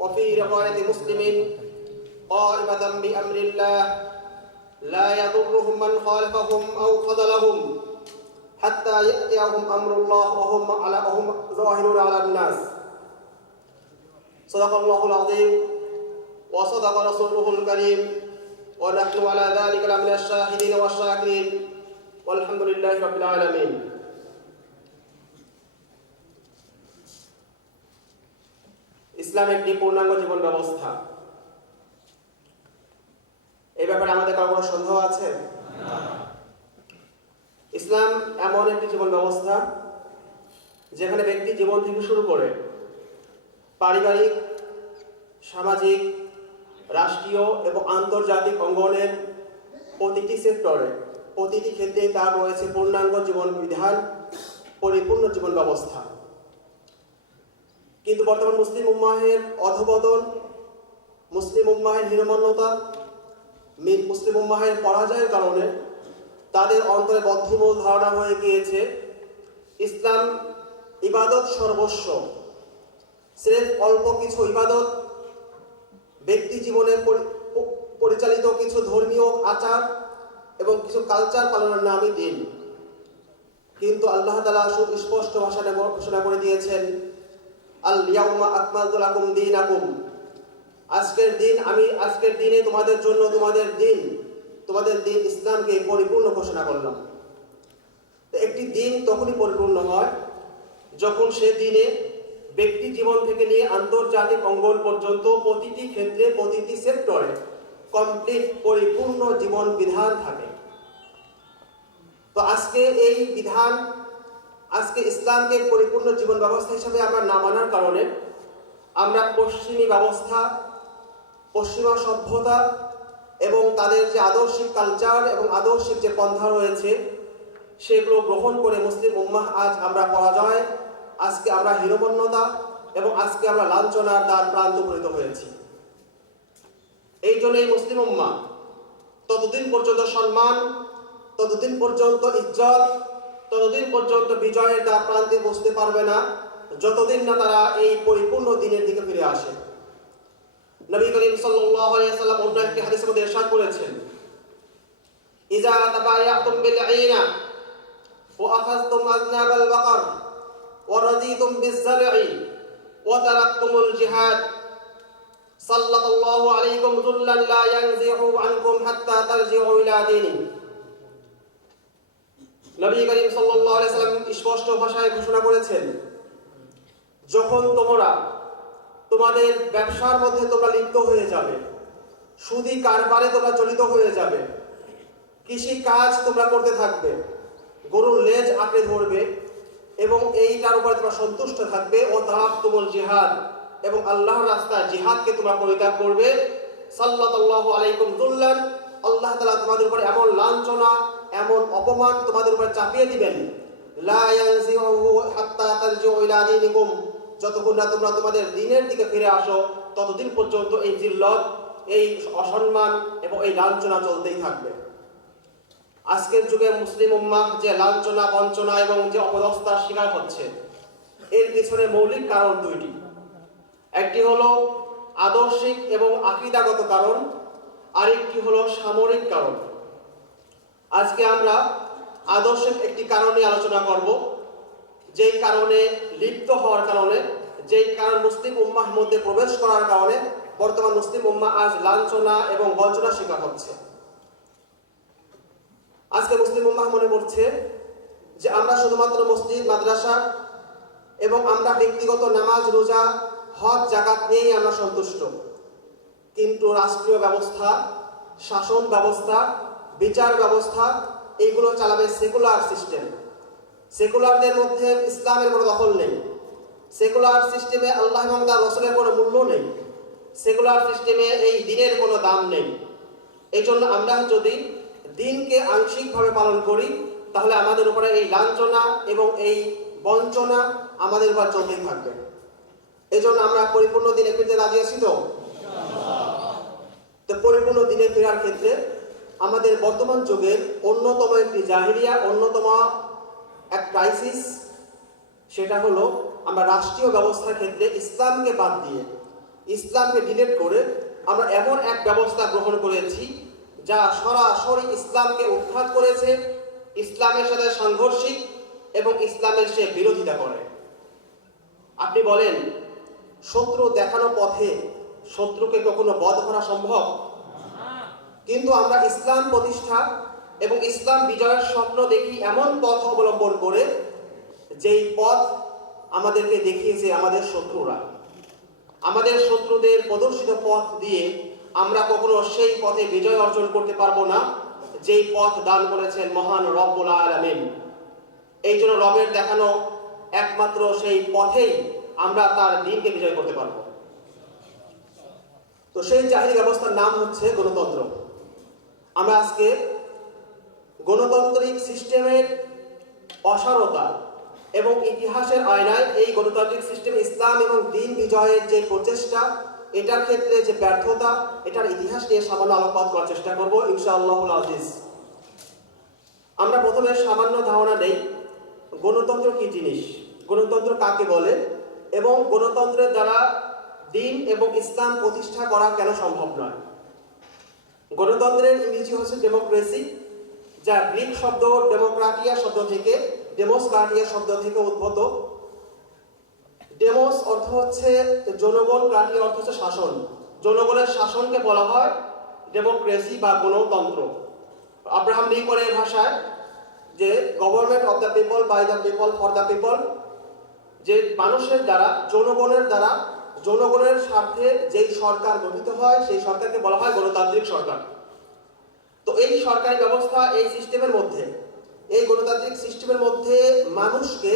وفي رواية مسلم قائمة بأمر الله لا يضرهم من خالفهم أو خذلهم حتى يأتيهم أمر الله وهم ظاهرون على الناس صدق الله العظيم وصدق رسوله الكريم ونحن على ذلك لمن الشاهدين والشاكرين والحمد لله رب العالمين ইসলাম একটি পূর্ণাঙ্গ জীবন ব্যবস্থা। এই ব্যাপারে আমাদের কারো কোনো সন্দেহ আছে? ইসলাম এমন একটি জীবন ব্যবস্থা যেখানে ব্যক্তি জীবন থেকে শুরু করে পারিবারিক, সামাজিক, রাষ্ট্রীয় এবং আন্তর্জাতিক অঙ্গনের প্রতিটি সেক্টরে, প্রতিটি ক্ষেত্রে তার রয়েছে পূর্ণাঙ্গ জীবন বিধান, পরিপূর্ণ জীবন ব্যবস্থা। কিন্তু বর্তমান মুসলিম উম্মাহের অধঃপতন, মুসলিম উম্মাহের হীনমন্যতা, মুসলিম উম্মাহের পরাজয়ের কারণে তাদের অন্তরে বদ্ধমূল ধারণা হয়ে গিয়েছে ইসলাম ইবাদত সর্বস্ব। স্রেফ অল্প কিছু ইবাদত, ব্যক্তি জীবনে পরিচালিত কিছু ধর্মীয় আচার এবং কিছু কালচার পালনের নামই দিন। কিন্তু আল্লাহ তাআলা সুস্পষ্ট ভাষায় ঘোষণা করে দিয়েছেন, আল ইয়াউমা আকমালতু লাকুম দীনাকুম, আজকের দিনে তোমাদের জন্য তোমাদের দিন ইসলামকে পরিপূর্ণ ঘোষণা করলাম। একটি দিন তখনই পরিপূর্ণ হয় যখন সে দিনে ব্যক্তি জীবন থেকে নিয়ে আন্তর্জাতিক অঙ্গন পর্যন্ত প্রতিটি ক্ষেত্রে, প্রতিটি সেক্টরে কমপ্লিট পরিপূর্ণ জীবন বিধান থাকে। তো আজকে এই বিধান, আজকে ইসলামকে পরিপূর্ণ জীবন ব্যবস্থা হিসাবে আমরা না মানার কারণে আমরা পশ্চিমী ব্যবস্থা, পশ্চিমা সভ্যতা এবং তাদের যে আদর্শিক কালচার এবং আদর্শিক যে পন্থা রয়েছে সেগুলো গ্রহণ করে মুসলিম উম্মাহ আজ আমরা পরাজয়, আজকে আমরা হীনমন্যতা এবং আজকে আমরা লাঞ্ছনার দ্বার প্রান্ত উপনীত হয়েছি। এই জন্যই মুসলিম উম্মাহ ততদিন পর্যন্ত সম্মান, ততদিন পর্যন্ত ইজ্জত, ততদিন পর্যন্ত বিজয়ের দ্বার প্রান্তে বসতে পারবে না যতদিন না তারা এই পরিপূর্ণ দিনের দিকে ফিরে আসে। নবী করিম সাল্লাল্লাহু আলাইহি ওয়াসাল্লাম অন্য একটি হাদিসের মধ্যে ইরশাদ করেছেন, ইযা তাবায়াতুম বিল আইনা ওয়া আখাযতুম আযনাবাল বাকার ওয়া রাদিতুম বিজ-যার'i ওয়া তারাকতুমুল জিহাদ সাল্লাল্লাহু আলাইকুম যুল্লান লা ইয়ানজিহু আনকুম হাত্তা তারজিউ ইলা দীনি। নবী করিম সাল্লাল্লাহু আলাইহি ওয়াসাল্লাম স্পষ্ট ভাষায় ঘোষণা করেছেন, যখন তোমরা তোমাদের ব্যবসার মধ্যে তোমরা লিপ্ত হয়ে যাবে, সুদী কারবারে তোমরা জড়িত হয়ে যাবে, কৃষি কাজ তোমরা করতে থাকবে, গরুর লেজ আঁকড়ে ধরবে এবং এইটার উপরে তোমরা সন্তুষ্ট থাকবে, ও তারাকতুমুল জিহাদ, এবং আল্লাহর রাস্তায় জিহাদকে তোমরা পরিত্যাগ করবে, সাল্লাল্লাহু আলাইকুম যুল্লান, আল্লাহ তাআলা তোমাদের উপর এমন লাঞ্ছনা, এমন অপমান তোমাদের উপর চাপিয়ে দিবেন, লা ইয়ানজিহু হাত্তা তারজিউ ইলা দীনিকুম, যতক্ষণ না তোমরা তোমাদের দ্বীনের দিকে ফিরে আসো ততদিন পর্যন্ত এই জিল্লত, এই অসম্মান এবং এই লাঞ্ছনা চলতেই থাকবে। আজকের যুগে মুসলিম উম্মাহ যে লাঞ্ছনা, বঞ্চনা এবং যে অপদস্থতার শিকার হচ্ছে, এর পিছনে মৌলিক কারণ দুইটি। একটি হলো আদর্শিক এবং আকীদাগত কারণ, আরেকটি হলো সামরিক কারণ। আজকে আমরা আদর্শিক একটি কারণ নিয়ে আলোচনা করব, যেই কারণে লিপ্ত হওয়ার কারণে, যেই কারণ মুসলিম উম্মাহর মধ্যে প্রবেশ করার কারণে বর্তমান মুসলিম উম্মাহ আজ লাঞ্ছনা এবং বঞ্চনার শিকার হচ্ছে। আজকে মুসলিম উম্মাহ মনে করছে যে আমরা শুধুমাত্র মসজিদ, মাদ্রাসা এবং আমরা ব্যক্তিগত নামাজ, রোজা, হজ, যাকাত নিয়েই আমরা সন্তুষ্ট, কিন্তু রাষ্ট্রীয় ব্যবস্থা, শাসন ব্যবস্থা, বিচার ব্যবস্থা এইগুলো চালাবে সেকুলার সিস্টেম। সেকুলারদের মধ্যে ইসলামের কোনো দখল নেই, সেকুলার সিস্টেমে আল্লাহ এবং তার রাসূলের কোনো মূল্য নেই, সেকুলার সিস্টেমে এই দ্বীনের কোনো দাম নেই। এই জন্য আমরা যদি দ্বীনকে আংশিকভাবে পালন করি তাহলে আমাদের উপরে এই লাঞ্ছনা এবং এই বঞ্চনা আমাদের উপর চলতেই থাকবে। এই জন্য আমরা পরিপূর্ণ দ্বীনে ফিরতে রাজি আছি তো? পরিপূর্ণ দ্বীনে ফেরার ক্ষেত্রে আমাদের বর্তমান যুগের অন্যতম একটি জাহিলিয়া, অন্যতম এক ক্রাইসিস, সেটা হলো আমরা রাষ্ট্রীয় ব্যবস্থার ক্ষেত্রে ইসলামকে বাদ দিয়ে ইসলামকে ডিলেট করে আমরা এমন এক ব্যবস্থা গ্রহণ করেছি যা সরাসরি ইসলামকে উৎখাত করেছে, ইসলামের সাথে সাংঘর্ষিক এবং ইসলামের সে বিরোধিতা করে। আপনি বলেন, শত্রু দেখানো পথে শত্রুকে কখনো বধ করা সম্ভব? কিন্তু আমরা ইসলাম প্রতিষ্ঠা এবং ইসলাম বিজয়ের স্বপ্ন দেখি এমন পথ অবলম্বন করে যেই পথ আমাদেরকে দেখিয়েছে আমাদের শত্রুরা। আমাদের শত্রুদের প্রদর্শিত পথ দিয়ে আমরা কখনো সেই পথে বিজয় অর্জন করতে পারবো না যেই পথ দান করেছেন মহান রব্বুল আলামিন। এই জন্য রবের দেখানো একমাত্র সেই পথেই আমরা তার দিনকে বিজয় করতে পারবো। তো সেই জাহিরি ব্যবস্থার নাম হচ্ছে গণতন্ত্র। আমরা আজকে গণতান্ত্রিক সিস্টেমের অসারতা এবং ইতিহাসের আয়নায় এই গণতান্ত্রিক সিস্টেম ইসলাম এবং দিন বিজয়ের যে প্রচেষ্টা, এটার ক্ষেত্রে যে ব্যর্থতা, এটার ইতিহাস নিয়ে সামান্য আলোকপাত করার চেষ্টা করব ইনশাআল্লাহুল আজিজ। আমরা প্রথমে সামান্য ধারণা নেই গণতন্ত্র কি জিনিস, গণতন্ত্র কাকে বলে এবং গণতন্ত্রের দ্বারা দিন এবং ইসলাম প্রতিষ্ঠা করা কেন সম্ভব নয়। গণতন্ত্রের ইংরেজি হচ্ছে ডেমোক্রেসি, যা গ্রিক শব্দ ডেমোক্রাটিয়া শব্দ থেকে উদ্ভূত। ডেমোস অর্থ হচ্ছে জনগণ, ক্রাটিয়া অর্থ হচ্ছে শাসন। জনগণের শাসনকে বলা হয় ডেমোক্রেসি বা গণতন্ত্র। আব্রাহাম লিঙ্কনের ভাষায় যে government of the people, by the people, for the people, যে মানুষের দ্বারা, জনগণের দ্বারা, জনগণের স্বার্থে যেই সরকার গঠিত হয় সেই সরকারকে বলা হয় গণতান্ত্রিক সরকার। তো এই সরকারি ব্যবস্থা, এই সিস্টেমের মধ্যে, এই গণতান্ত্রিক সিস্টেমের মধ্যে মানুষকে,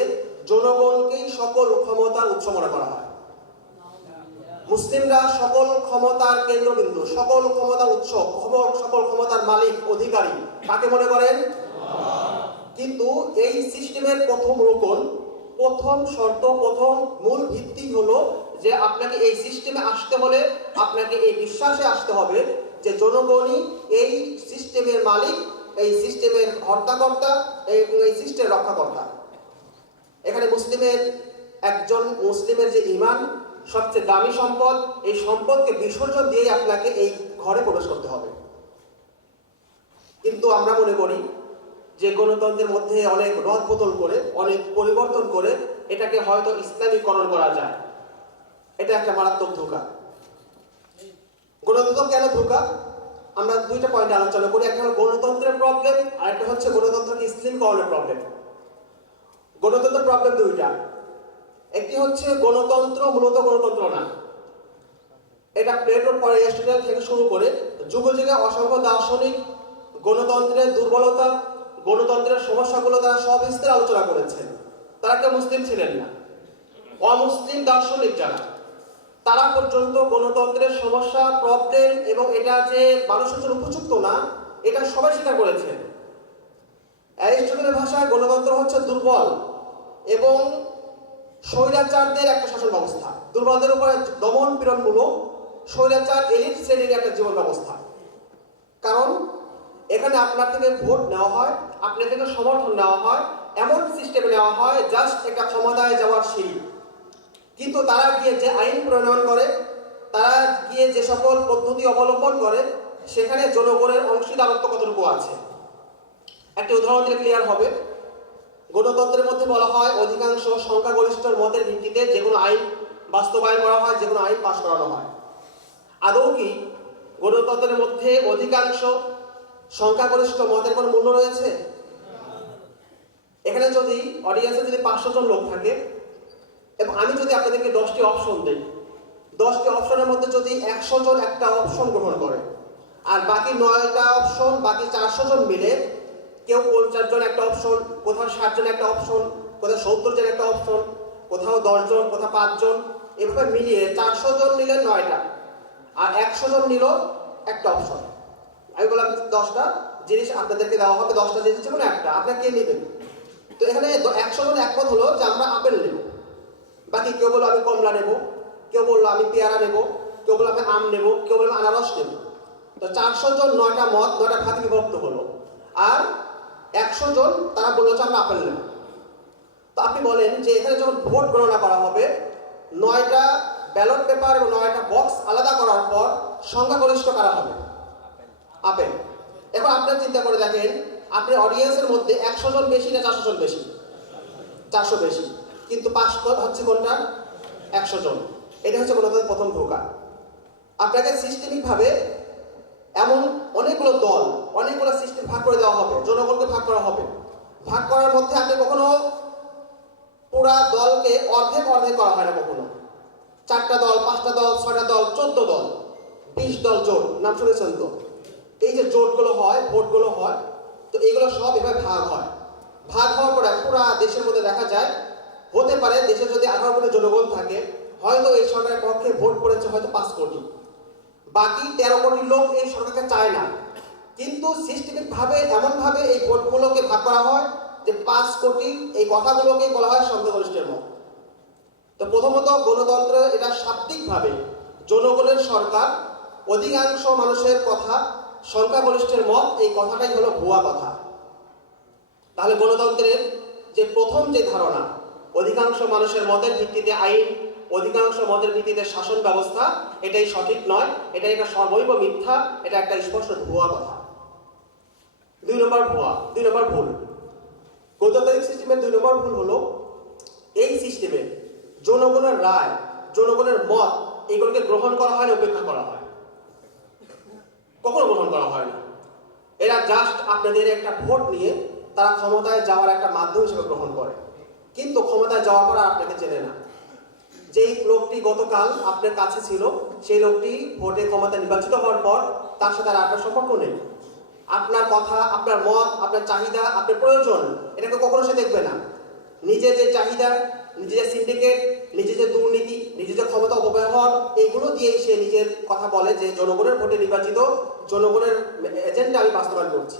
জনগণকেই সকল ক্ষমতার উৎস মনে করা হয়। মুসলিমরা সকল ক্ষমতার কেন্দ্রবিন্দু, সকল ক্ষমতার উৎস, সকল ক্ষমতার মালিক, অধিকারী কাকে মনে করেন? কিন্তু এই সিস্টেমের প্রথম রোকন, প্রথম শর্ত, প্রথম মূল ভিত্তি হলো যে আপনাকে এই সিস্টেমে আসতে হলে আপনাকে এই বিশ্বাসে আসতে হবে যে জনগণই এই সিস্টেমের মালিক, এই সিস্টেমের হর্তাকর্তা এবং এই সিস্টেমের রক্ষাকর্তা। এখানে মুসলিমের যে ঈমান সবচেয়ে দামি সম্পদ, এই সম্পদকে বিসর্জন দিয়ে আপনাকে এই ঘরে প্রবেশ করতে হবে। কিন্তু আমরা মনে করি যে গণতন্ত্রের মধ্যে অনেক রদবদল করে, অনেক পরিবর্তন করে এটাকে হয়তো ইসলামীকরণ করা যায়। এটা একটা মারাত্মক ধোঁকা। গণতন্ত্র কেন ধোঁকা? আমরা দুইটা পয়েন্ট আলোচনা করি। একটা হলো গণতন্ত্রের প্রবলেম, আর একটা হচ্ছে গণতন্ত্রকে ইসলামীকরণের প্রবলেম। গণতন্ত্রের প্রবলেম দুইটা। একটি হচ্ছে গণতন্ত্র মূলত গণতন্ত্র না। এটা প্লেটোর পরে এরিস্টটল থেকে শুরু করে যুগে যুগে অসংখ্য দার্শনিক গণতন্ত্রের দুর্বলতা, গণতন্ত্রের সমস্যাগুলো তারা সবিস্তারে আলোচনা করেছেন। তারা কেউ মুসলিম ছিলেন না। অমুসলিম দার্শনিক যারা, তারা পর্যন্ত গণতন্ত্রের সমস্যা, প্রবলেম এবং এটা যে মানুষের জন্য উপযুক্ত না, এটা সবাই স্বীকার করেছেন। অ্যারিস্টটলের ভাষায় গণতন্ত্র হচ্ছে দুর্বল এবং স্বৈরাচারদের একটা শাসন ব্যবস্থা, দুর্বলদের উপরে দমন পীড়নমূলক স্বৈরাচার এলিট শ্রেণীর একটা জীবন ব্যবস্থা। কারণ এখানে আপনার থেকে ভোট নেওয়া হয়, আপনার থেকে সমর্থন নেওয়া হয়, এমন সিস্টেমে নেওয়া হয় জাস্ট একটা ক্ষমতায় যাওয়ার সিঁড়ি। কিন্তু তারা গিয়ে যে আইন প্রণয়ন করে, তারা গিয়ে যে সকল পদ্ধতি অবলম্বন করে, সেখানে জনগণের অংশীদারত্ব কতটুকু আছে। একটা উদাহরণ দিয়ে ক্লিয়ার হবে। গণতন্ত্রের মধ্যে বলা হয় অধিকাংশ সংখ্যাগরিষ্ঠর মতের ভিত্তিতে যে কোনো আইন বাস্তবায়ন করা হয়, যে কোনো আইন পাশ করানো হয়। আদৌ কি গণতন্ত্রের মধ্যে অধিকাংশ সংখ্যাগরিষ্ঠ মতের কোনো মূল্য রয়েছে? এখানে যদি অডিয়েন্সে যদি 500 জন লোক থাকে এবং আমি যদি আপনাদেরকে 10টি অপশন দিই, 10টি অপশনের মধ্যে যদি 100 জন একটা অপশন গ্রহণ করে আর বাকি 9টা অপশন, বাকি 400 জন মিলে, কেউ 50 জন একটা অপশন, কোথাও 60 জন একটা অপশন, কোথাও 70 জন একটা অপশন, কোথাও 10 জন, কোথাও 5 জন, এভাবে মিলিয়ে 400 জন নিলেন 9টা আর 100 জন নিল একটা অপশন। আমি বললাম 10টা জিনিস আপনাদেরকে দেওয়া হবে, 10টা জিনিস যেমন একটা, আপনারা কে নেবেন? তো এখানে 100 জন একমত হলো যে আমরা আপেল নেব। বাকি কেউ বললো আমি কমলা নেব, কেউ বললো আমি পেয়ারা নেব, কেউ বললো আমি আম নেব, কেউ বললো আনারস নেব। তো 400 জন 9টা মত, 9টা ভাগে বিভক্ত হলো। আর 100 জন তারা বললো যে আমরা আপেল নেব। তো আপনি বলেন যে এখানে যখন ভোট গণনা করা হবে, 9টা ব্যালট পেপার এবং 9টা বক্স আলাদা করার পর সংখ্যাগরিষ্ঠ কারা হবে? আপেল। এখন আপনারা চিন্তা করে দেখেন, আপনার অডিয়েন্সের মধ্যে 100 জন বেশি না 400 জন বেশি? 400 বেশি, কিন্তু পাস হচ্ছে কোনটা? 100 জন। এটা হচ্ছে গণতন্ত্রের প্রথম ধোঁকা। আপনাকে সিস্টেমিকভাবে এমন অনেকগুলো দল, অনেকগুলো সিস্টেম ভাগ করে দেওয়া হবে, জনগণকে ভাগ করা হবে। ভাগ করার মধ্যে আপনি কখনো পুরা দলকে অর্ধেক অর্ধেক করা হয় না, কখনো 4টা দল, 5টা দল, 6টা দল, 14 দল, 20 দল জোট, নাম শুনেছেন তো? এই যে জোটগুলো হয়, ভোটগুলো হয়, তো এইগুলো সব এভাবে ভাগ হয়। ভাগ হওয়ার পরে পুরা দেশের মধ্যে দেখা যায়, হতে পারে দেশে যদি 18 কোটি জনগণ থাকে, হয়তো এই সরকারের পক্ষে ভোট করেছে হয়তো 5 কোটি, বাকি 13 কোটি লোক এই সরকারকে চায় না। কিন্তু সিস্টেমিক ভাবে এমনভাবে এই ভোটগুলোকে ভাগ করা হয় যে 5 কোটি এই কথাগুলোকে বলা হয় সংখ্যাগরিষ্ঠের মত। তো প্রথমত গণতন্ত্র এটা শাব্দিকভাবে জনগণের সরকার, অধিকাংশ মানুষের কথা, সংখ্যাগরিষ্ঠের মত, এই কথাটাই হলো ভুয়া কথা। তাহলে গণতন্ত্রের যে প্রথম যে ধারণা, অধিকাংশ মানুষের মতের ভিত্তিতে আইন, অধিকাংশ মতের ভিত্তিতে শাসন ব্যবস্থা, এটাই সঠিক নয়, এটা একটা সর্বৈব মিথ্যা, এটা একটা স্পষ্ট ভুয়া কথা। 2 নম্বর ভুয়া, 2 নম্বর ভুল। গণতান্ত্রিক সিস্টেমের 2 নম্বর ভুল হলো এই সিস্টেমে জনগণের রায়, জনগণের মত, এগুলোকে গ্রহণ করা হয় না, উপেক্ষা করা হয়। কখনো গ্রহণ করা হয় না। এরা জাস্ট আপনাদের একটা ভোট নিয়ে তারা ক্ষমতায় যাওয়ার একটা মাধ্যম হিসেবে গ্রহণ করে, কিন্তু ক্ষমতায় যাওয়ার পর আপনাকে চেনে না। যেই লোকটি গতকাল আপনার কাছে ছিল, সেই লোকটি ভোটে ক্ষমতা নির্বাচিত হওয়ার পর তার সাথে আর আপনার সম্পর্ক নেই। আপনার কথা, আপনার মত, আপনার চাহিদা, আপনার প্রয়োজন, এটাকে কখনো সে দেখবে না। নিজের যে চাহিদা, নিজের যে সিন্ডিকেট, নিজের যে দুর্নীতি, নিজের যে ক্ষমতা অপব্যবহার, এইগুলো দিয়েই সে নিজের কথা বলে যে জনগণের ভোটে নির্বাচিত, জনগণের এজেন্ডা আমি বাস্তবায়ন করছি।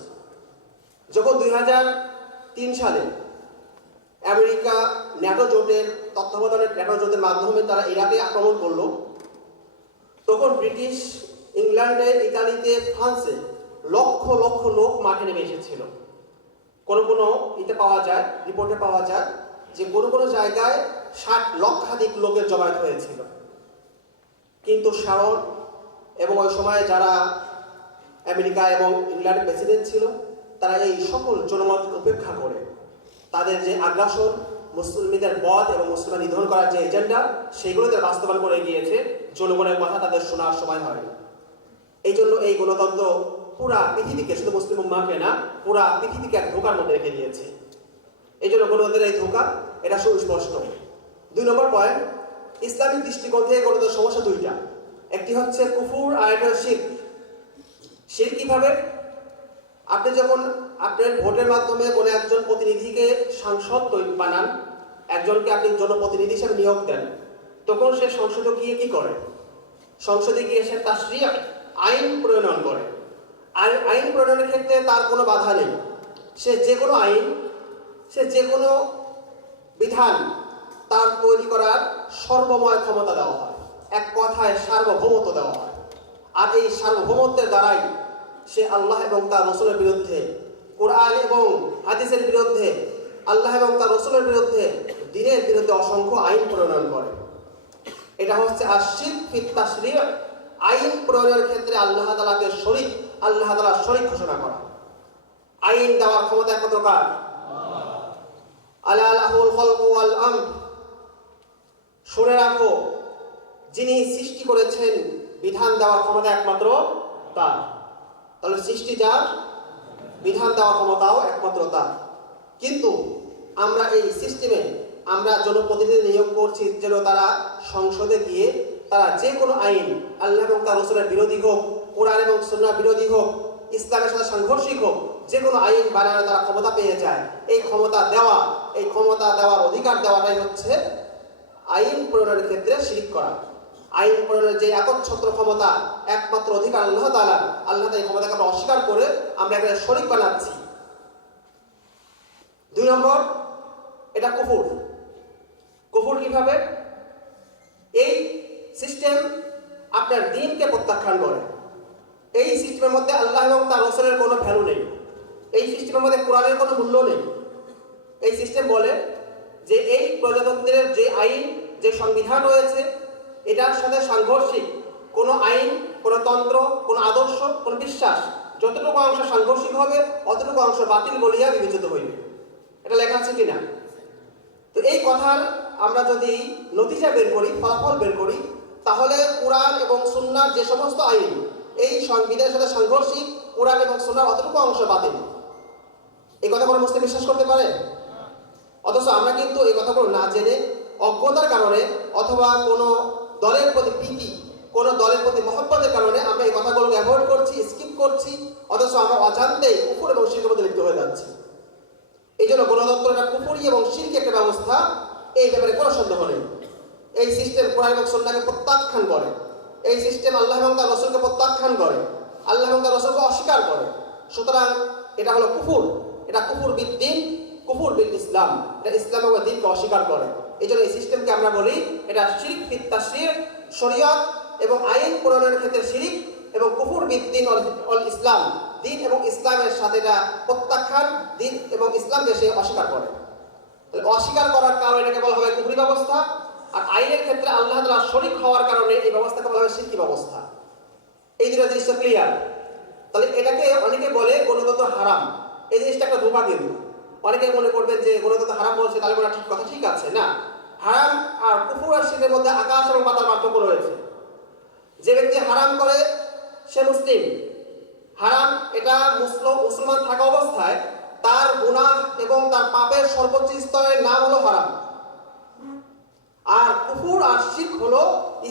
যখন 2003 সালে আমেরিকা ন্যাটো জোটের তত্ত্বাবধানে, ন্যাটো জোটের মাধ্যমে তারা ইরাকে আক্রমণ করলো, তখন ব্রিটিশ, ইংল্যান্ডে, ইতালিতে, ফ্রান্সে লক্ষ লক্ষ লোক মাঠে নেমে এসেছিল। কোনো কোনো পাওয়া যায়, রিপোর্টে পাওয়া যায় যে কোনো কোনো জায়গায় 60 লক্ষাধিক লোকের জমায়েত হয়েছিল। কিন্তু শারন এবং ওই সময়ে যারা আমেরিকা এবং ইংল্যান্ডের প্রেসিডেন্ট ছিল, তারা এই সকল জনমত উপেক্ষা করে তাদের যে আগ্রাসন, মুসলিমদের বধ এবং মুসলমান নিধন করার যে এজেন্ডা, সেগুলো তারা বাস্তবায়ন করে গিয়েছে। জনগণের কথা তাদের শোনার সময় হয়নি। এই জন্য এই গণতন্ত্র পুরা পৃথিবীকে, শুধু মুসলিম উম্মাহকে না, পুরা পৃথিবীকে এক ধোঁকার মধ্যে রেখে দিয়েছে। এই জন্য গণতন্ত্রের এই ধোঁকা, এটা সুস্পষ্ট। 2 নম্বর পয়েন্ট, ইসলামিক দৃষ্টিকোণ থেকে গণতন্ত্রের সমস্যা 2টা। একটি হচ্ছে কুফুর, আর একটা শিরক। শিরক কিভাবে? আপনি যখন আপনার ভোটের মাধ্যমে কোনো একজন প্রতিনিধিকে সাংসদ বানান, একজনকে আপনি জনপ্রতিনিধি হিসেবে নিয়োগ দেন, তখন সে সংসদে গিয়ে কি করে? সংসদে গিয়ে সে তাশরিয়া, আইন প্রণয়ন করে। আর আইন প্রণয়নের ক্ষেত্রে তার কোনো বাধা নেই। সে যে কোনো আইন, সে যে কোনো বিধান তার তৈরি করার সর্বময় ক্ষমতা দেওয়া হয়, এক কথায় সার্বভৌমত্ব দেওয়া হয়। আর এই সার্বভৌমত্বের দ্বারাই সে আল্লাহ এবং তার রসুলের বিরুদ্ধে, কোরআন এবং হাদিসের বিরুদ্ধে, আল্লাহ এবং তার রসুলের বিরুদ্ধে, দ্বীনের বিরুদ্ধে অসংখ্য আইন প্রণয়ন করে। এটা হচ্ছে আশিরক ফিত তাশরিয়, আইন প্রণয়নের ক্ষেত্রে আল্লাহ তাআলাকে শরীক, আল্লাহ তাআলা শরীক ঘোষণা করা। আইন দেওয়ার ক্ষমতা একমাত্র কার? আলা লাহুল খালকু ওয়াল আমর। শুনে রাখো, যিনি সৃষ্টি করেছেন, বিধান দেওয়ার ক্ষমতা একমাত্র তার। তাহলে সৃষ্টি যার, বিধান দেওয়ার ক্ষমতাও একমাত্র তার। কিন্তু আমরা এই সিস্টেমে আমরা জনপ্রতিনিধি নিয়োগ করছি যেন তারা সংসদে গিয়ে তারা যে কোনো আইন, আল্লাহ এবং তার রাসূলের বিরোধী হোক, কোরআন এবং সুন্নাহর বিরোধী হোক, ইসলামের সাথে সাংঘর্ষিক হোক, যে কোনো আইন বানানো তারা ক্ষমতা পেয়ে যায়। এই ক্ষমতা দেওয়া, এই ক্ষমতা দেওয়ার অধিকার দেওয়াটাই হচ্ছে আইন প্রণয়নের ক্ষেত্রে শিরক করা। আইন প্রণয়নের যে একচ্ছত্র ক্ষমতা, একমাত্র অধিকার আল্লাহ তাআলার, আল্লাহ তাআলা এই ক্ষমতাকে আমরা অস্বীকার করে আমরা এখানে শরীক বানাচ্ছি। 2 নম্বর, এটা কুফর। কুফর কিভাবে? এই সিস্টেম আপনার দ্বীনকে প্রত্যাখ্যান করে। এই সিস্টেমের মধ্যে আল্লাহ এবং তার রাসূলের কোনো ভ্যালু নেই। এই সিস্টেমের মধ্যে কোরআনের কোনো মূল্য নেই। এই সিস্টেম বলে যে এই প্রজাতন্ত্রের যে আইন, যে সংবিধান রয়েছে, এটার সাথে সাংঘর্ষিক কোনো আইন, কোনো তন্ত্র, কোনো আদর্শ, কোনো বিশ্বাস যতটুকু অংশ সাংঘর্ষিক হবে অতটুকু অংশ বাতিল বলিয়া বিবেচিত হইবে। এটা লেখা আছে কিনা? তো এই কথার আমরা যদি নতিজা বের করি, ফলাফল বের করি, তাহলে কোরআন এবং সুন্নাহর যে সমস্ত আইন এই সংবিধানের সাথে সাংঘর্ষিক, কোরআন এবং সুন্নাহর অতটুকু অংশ বাতিল। এই কথা কোনো মুসলিম বিশ্বাস করতে পারে? অথচ আমরা কিন্তু এই কথাগুলো না জেনে, অজ্ঞতার কারণে অথবা কোনো দলের প্রতি প্রীতি, কোনো দলের প্রতি মহব্বতের কারণে আমরা এই কথাগুলোকে অ্যাভয়েড করছি, স্কিপ করছি, অথচ আমরা অজান্তেই কুফর এবং শিরকের মধ্যে লিপ্ত হয়ে যাচ্ছি। এই জন্য গণতন্ত্রটা কুফরি এবং শিরকি একটা ব্যবস্থা, এই ব্যাপারে কোনো সন্দেহ নেই। এই সিস্টেম কোরআন এবং সুন্নাহকে প্রত্যাখ্যান করে, এই সিস্টেম আল্লাহ এবং তার রাসূলকে প্রত্যাখ্যান করে, আল্লাহ এবং তার রাসূলকে অস্বীকার করে। সুতরাং এটা হলো কুফর, এটা কুফর বিদ্দিন, কুফর বিল ইসলাম, এটা ইসলাম এবং দ্বীনকে অস্বীকার করে। এই জন্য এই সিস্টেমকে আমরা বলি এটা শিরক ফিত তাশরীর, শরীয়ত এবং আইন প্রণয়নের ক্ষেত্রে শিরক, এবং কুফর বিদ্দিন অল ইসলাম, দ্বীন এবং ইসলামের সাথে এটা প্রত্যাখ্যান, দ্বীন এবং ইসলামকে সে অস্বীকার করে। তাহলে অস্বীকার করার কারণে এটাকে বলা হবে কুফরি ব্যবস্থা, আর আইনের ক্ষেত্রে আল্লাহ তাআলা শরীক হওয়ার কারণে এই ব্যবস্থাকে বলা হবে শিরকি ব্যবস্থা। এই দুটো জিনিস ক্লিয়ার। তাহলে এটাকে অনেকে বলে গণতন্ত্র হারাম। এই জিনিসটা একটা ধোঁকা কিন্তু। অনেকে মনে করবেন যে গণতন্ত্র হারাম বলছে, তাহলে বলা ঠিক কথা, ঠিক আছে না। হারাম আর কুফর আর শিরকের মধ্যে আকাশ এবং পাতাল পার্থক্য রয়েছে। যে ব্যক্তি হারাম করে সে মুসলিম। হারাম এটা মুসলমান থাকা অবস্থায় তার গুনাহ এবং তার পাপের সর্বোচ্চ স্তরের নাম হলো হারাম। আর কুফর আর শিরক হলো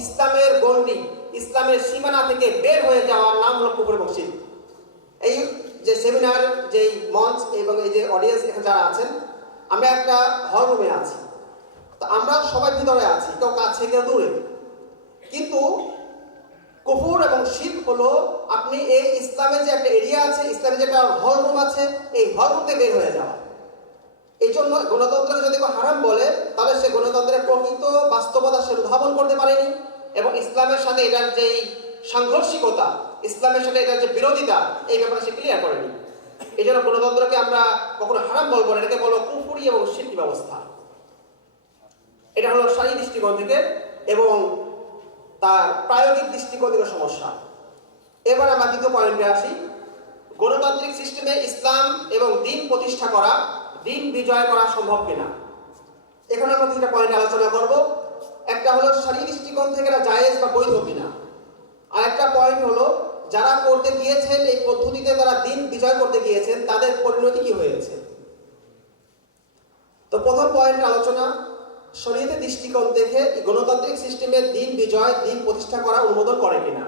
ইসলামের গণ্ডি, ইসলামের সীমানা থেকে বের হয়ে যাওয়ার নাম হলো কুফর এবং শিরক। এই যে সেমিনার, যেই মঞ্চ এবং এই যে অডিয়েন্স এখানে যারা আছেন, আমরা একটা হল রুমে আছি। তো আমরা সবাই ভিতরে আছি, কেউ কাছে কেউ দূরে। কিন্তু কুফর এবং শিরক হলো আপনি এই ইসলামের যে একটা এরিয়া আছে, ইসলামের যে একটা হল রুম আছে, এই হল রুম থেকে বের হয়ে যাওয়া। এই জন্য গণতন্ত্রকে যদি কেউ হারাম বলে, তাহলে সে গণতন্ত্রের প্রকৃত বাস্তবতা সে উদ্ভাবন করতে পারেনি, এবং ইসলামের সাথে এটার যে সাংঘর্ষিকতা, ইসলামের সাথে এটার যে বিরোধিতা, এই ব্যাপারে সে ক্লিয়ার করেনি। এই জন্য গণতন্ত্রকে আমরা কখনো হারাম বলবো না, এটাকে বলবো কুফরি এবং শিরকি ব্যবস্থা। এটা হলো শারীরিক দৃষ্টিকোণ থেকে এবং তার প্রায়োগিক দৃষ্টিকোণ থেকে সমস্যা। এবার আমরা দ্বিতীয় পয়েন্টে আসি। গণতান্ত্রিক সিস্টেমে ইসলাম এবং দ্বীন প্রতিষ্ঠা করা, দ্বীন বিজয় করা সম্ভব কিনা। এখানে আমরা দুইটা পয়েন্ট আলোচনা করব। একটা হলো শারীরিক দৃষ্টিকোণ থেকে এটা জায়েজ বা বৈধ কিনা, আর একটা পয়েন্ট হলো যারা করতে গিয়েছেন এই পদ্ধতিতে, তারা দ্বীন বিজয় করতে গিয়েছেন, তাদের পরিণতি কি হয়েছে। তো প্রথম পয়েন্টের আলোচনা, শরীয়তের দৃষ্টিকোণ থেকে গণতান্ত্রিক সিস্টেমে দ্বীন বিজয়, দ্বীন প্রতিষ্ঠা করা অনুমোদন করে কিনা।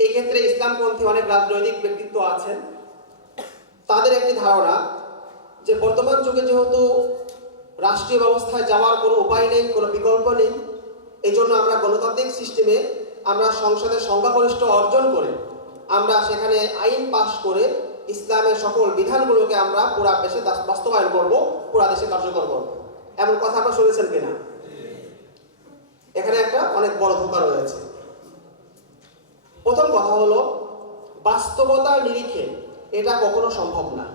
এই ক্ষেত্রে ইসলামপন্থী অনেক রাজনৈতিক ব্যক্তিত্ব আছেন। তাদের একটি ধারণা যে বর্তমান যুগে যেহেতু রাষ্ট্রীয় ব্যবস্থায় যাওয়ার কোনো উপায় নেই, কোনো বিকল্প নেই, এই জন্য আমরা গণতান্ত্রিক সিস্টেমে আমরা সংসদের সংখ্যাগরিষ্ঠ অর্জন করে আমরা সেখানে আইন পাশ করে ইসলামের সকল বিধানগুলোকে আমরা পুরা দেশে বাস্তবায়ন করব, পুরা দেশে কার্যকর করব। এমন কথা আপনারা শুনেছেন কিনা? এখানে একটা অনেক বড় ধোঁকা রয়েছে। প্রথম কথা হলো, বাস্তবতার নিরিখে এটা কখনো সম্ভব না।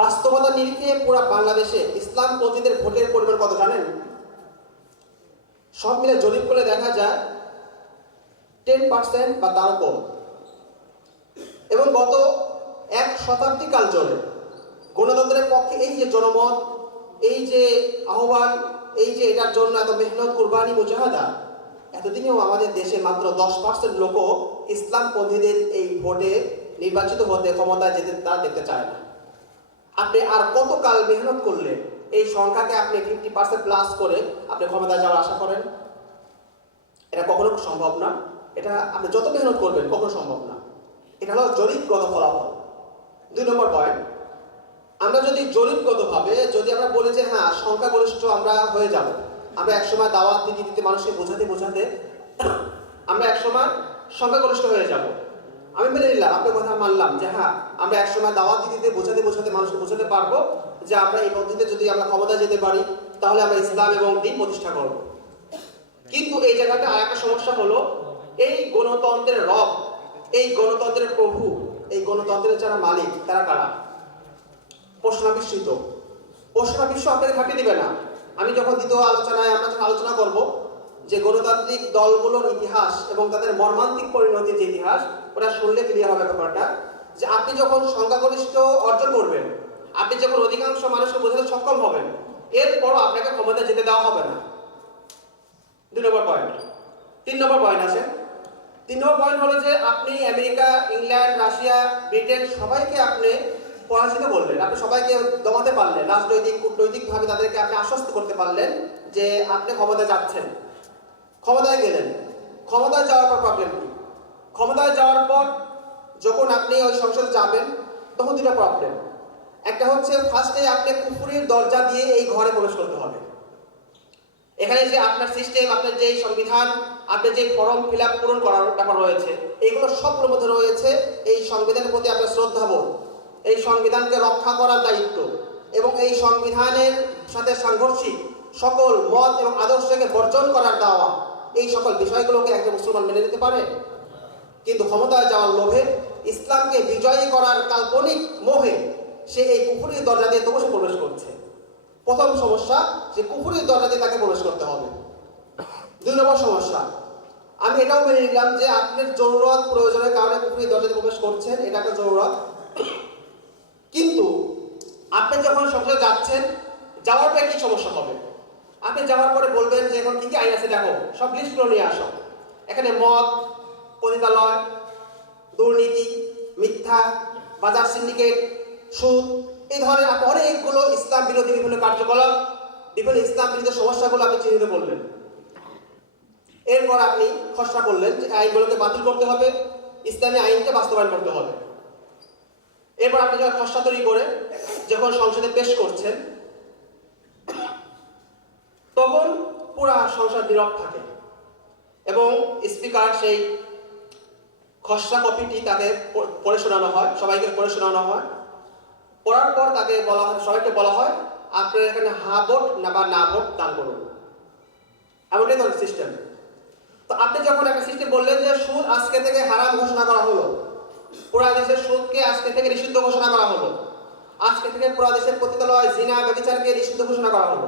বাস্তবতার নিরিখে পুরা বাংলাদেশে ইসলামপন্থীদের ভোটের পরিমাণ কত জানেন? সব মিলে জরিপ করে দেখা যায় 10% বা তারও কম। এবং গত এক শতাব্দী কাল জুড়ে গণতন্ত্রের পক্ষে এই যে জনমত, এই যে আহ্বান, এই যে এটার জন্য এত মেহনত, কুরবানি, মুজাহাদা, এতদিনেও আমাদের দেশে মাত্র 10% লোকও ইসলামপন্থীদের এই ভোটে নির্বাচিত হতে, ক্ষমতায় যেতে তারা দেখতে চায় না। আপনি আর কতকাল মেহনত করলে এই সংখ্যাকে আপনি 50% প্লাস করে আপনি ক্ষমতায় যাওয়ার আশা করেন? এটা কখনো সম্ভব না। এটা আপনি যত মেহনত করবেন কখনো সম্ভব না। এটা হলো জরিপগত ফলাফল। 2 নম্বর পয়েন্ট, আমরা যদি জরিপগতভাবে যদি আমরা বলি যে হ্যাঁ সংখ্যাগরিষ্ঠ আমরা হয়ে যাব, আমরা একসময় দাওয়াত দিতে দিতে মানুষকে বোঝাতে বোঝাতে আমরা একসময় সংখ্যাগরিষ্ঠ হয়ে যাব, আমি মেনে নিলাম, আপনার কথা মানলাম যে হ্যাঁ আমরা একসময় দাওয়াত দিতে বোঝাতে বোঝাতে মানুষকে বোঝাতে পারবো যে আমরা এই পদ্ধতিতে যদি আমরা ক্ষমতায় যেতে পারি তাহলে আমরা ইসলাম এবং দ্বীন প্রতিষ্ঠা করব। কিন্তু এই জায়গাটা আর একটা সমস্যা হলো, এই গণতন্ত্রের রব, এই গণতন্ত্রের প্রভু, এই গণতন্ত্রের যারা মালিক তারা কারা? প্রশ্নটা বিস্মিত। প্রশ্নটা বিশ্ব আপনাকে থাকতে দিবে না। আমি যখন দ্বিতীয় আলোচনায় আমরা যখন আলোচনা করব যে গণতান্ত্রিক দলগুলোর ইতিহাস এবং তাদের মর্মান্তিক পরিণতির যে ইতিহাস, ওটা শুনলে ক্লিয়ার হবে ব্যাপারটা, যে আপনি যখন সংখ্যাগরিষ্ঠ অর্জন করবেন, আপনি যখন অধিকাংশ মানুষকে বোঝাতে সক্ষম হবেন, এরপরও আপনাকে ক্ষমতা যেতে দেওয়া হবে না। 2 নম্বর পয়েন্ট। 3 নম্বর পয়েন্ট আছে। 3 নম্বর পয়েন্ট হলো যে আপনি আমেরিকা, ইংল্যান্ড, রাশিয়া, ব্রিটেন সবাইকে আপনি পরাজিত করলেন, আপনি সবাইকে দমাতে পারলেন, রাজনৈতিক কূটনৈতিকভাবে তাদেরকে আপনি আশ্বস্ত করতে পারলেন যে আপনি ক্ষমতায় যাচ্ছেন। ক্ষমতায় গেলেন, ক্ষমতায় যাওয়ার পর প্রবলেম কি? ক্ষমতায় যাওয়ার পর যখন আপনি ওই সংসদে যাবেন তখন 2টা প্রবলেম। একটা হচ্ছে ফার্স্টে আপনি কুফরির দরজা দিয়ে এই ঘরে প্রবেশ করতে হবে। এখানে যে আপনার সিস্টেম, আপনার যে সংবিধান, আপনার যে ফর্ম ফিল আপ পূরণ করার ব্যাপার রয়েছে, এইগুলো সবগুলোর মধ্যে রয়েছে এই সংবিধানের প্রতি আপনার শ্রদ্ধাবোধ, এই সংবিধানকে রক্ষা করার দায়িত্ব এবং এই সংবিধানের সাথে সাংঘর্ষিক সকল মত এবং আদর্শকে বর্জন করার দাওয়া। এই সকল বিষয়গুলোকে একটা মুসলমান মেনে নিতে পারে? কিন্তু ক্ষমতায় যাওয়ার লোভে, ইসলামকে বিজয়ী করার কাল্পনিক মোহে সে এই কুফরির দরজা দিয়ে তবু সে প্রবেশ করছে। প্রথম সমস্যা, যে কুফরির দরজা দিয়ে তাকে প্রবেশ করতে হবে। 2 নম্বর সমস্যা, আমি এটাও মেনে নিলাম যে আপনার জরুরত প্রয়োজনের কারণে কুফরির দরজা দিয়ে প্রবেশ করছেন, এটা একটা জরুরত। কিন্তু আপনি যখন সংসদে যাচ্ছেন, যাওয়ার পরে কি সমস্যা হবে? আপনি যাওয়ার পরে বলবেন যে এখন কি কি আইন আছে দেখো, সব লিস্টগুলো নিয়ে আসো। এখানে মদ, পতিতালয়, দুর্নীতি, মিথ্যা, বাজার সিন্ডিকেট, সুদ, এই ধরনের অনেকগুলো ইসলাম বিরোধী বিভিন্ন কার্যকলাপ, বিভিন্ন ইসলাম বিরোধী সমস্যাগুলো আপনি চিহ্নিত করলেন। এরপর আপনি খসড়া করলেন যে আইনগুলোকে বাতিল করতে হবে, ইসলামী আইনকে বাস্তবায়ন করতে হবে। এরপর আপনি যখন খসড়া তৈরি করে যখন সংসদে পেশ করছেন, তখন পুরা সংসদ নীরব থাকে এবং স্পিকার সেই খসড়া কপিটি তাকে পড়ে শোনানো হয়, সবাইকে পড়ে শোনানো হয়। পড়ার পর তাকে বলা হয়, সবাইকে বলা হয় আপনারা এখানে হা ভোট না বা না ভোট দান করুন। এমনটাই তো সিস্টেম। তো আপনি যখন একটা সিস্টেম বললেন যে সুদ আজকে থেকে হারাম ঘোষণা করা হলো, পুরা দেশের সুদকে আজকে থেকে নিষিদ্ধ ঘোষণা করা হলো, আজকে থেকে পুরা দেশের পতিতালয়, জিনা, ব্যভিচারকে নিষিদ্ধ ঘোষণা করা হলো,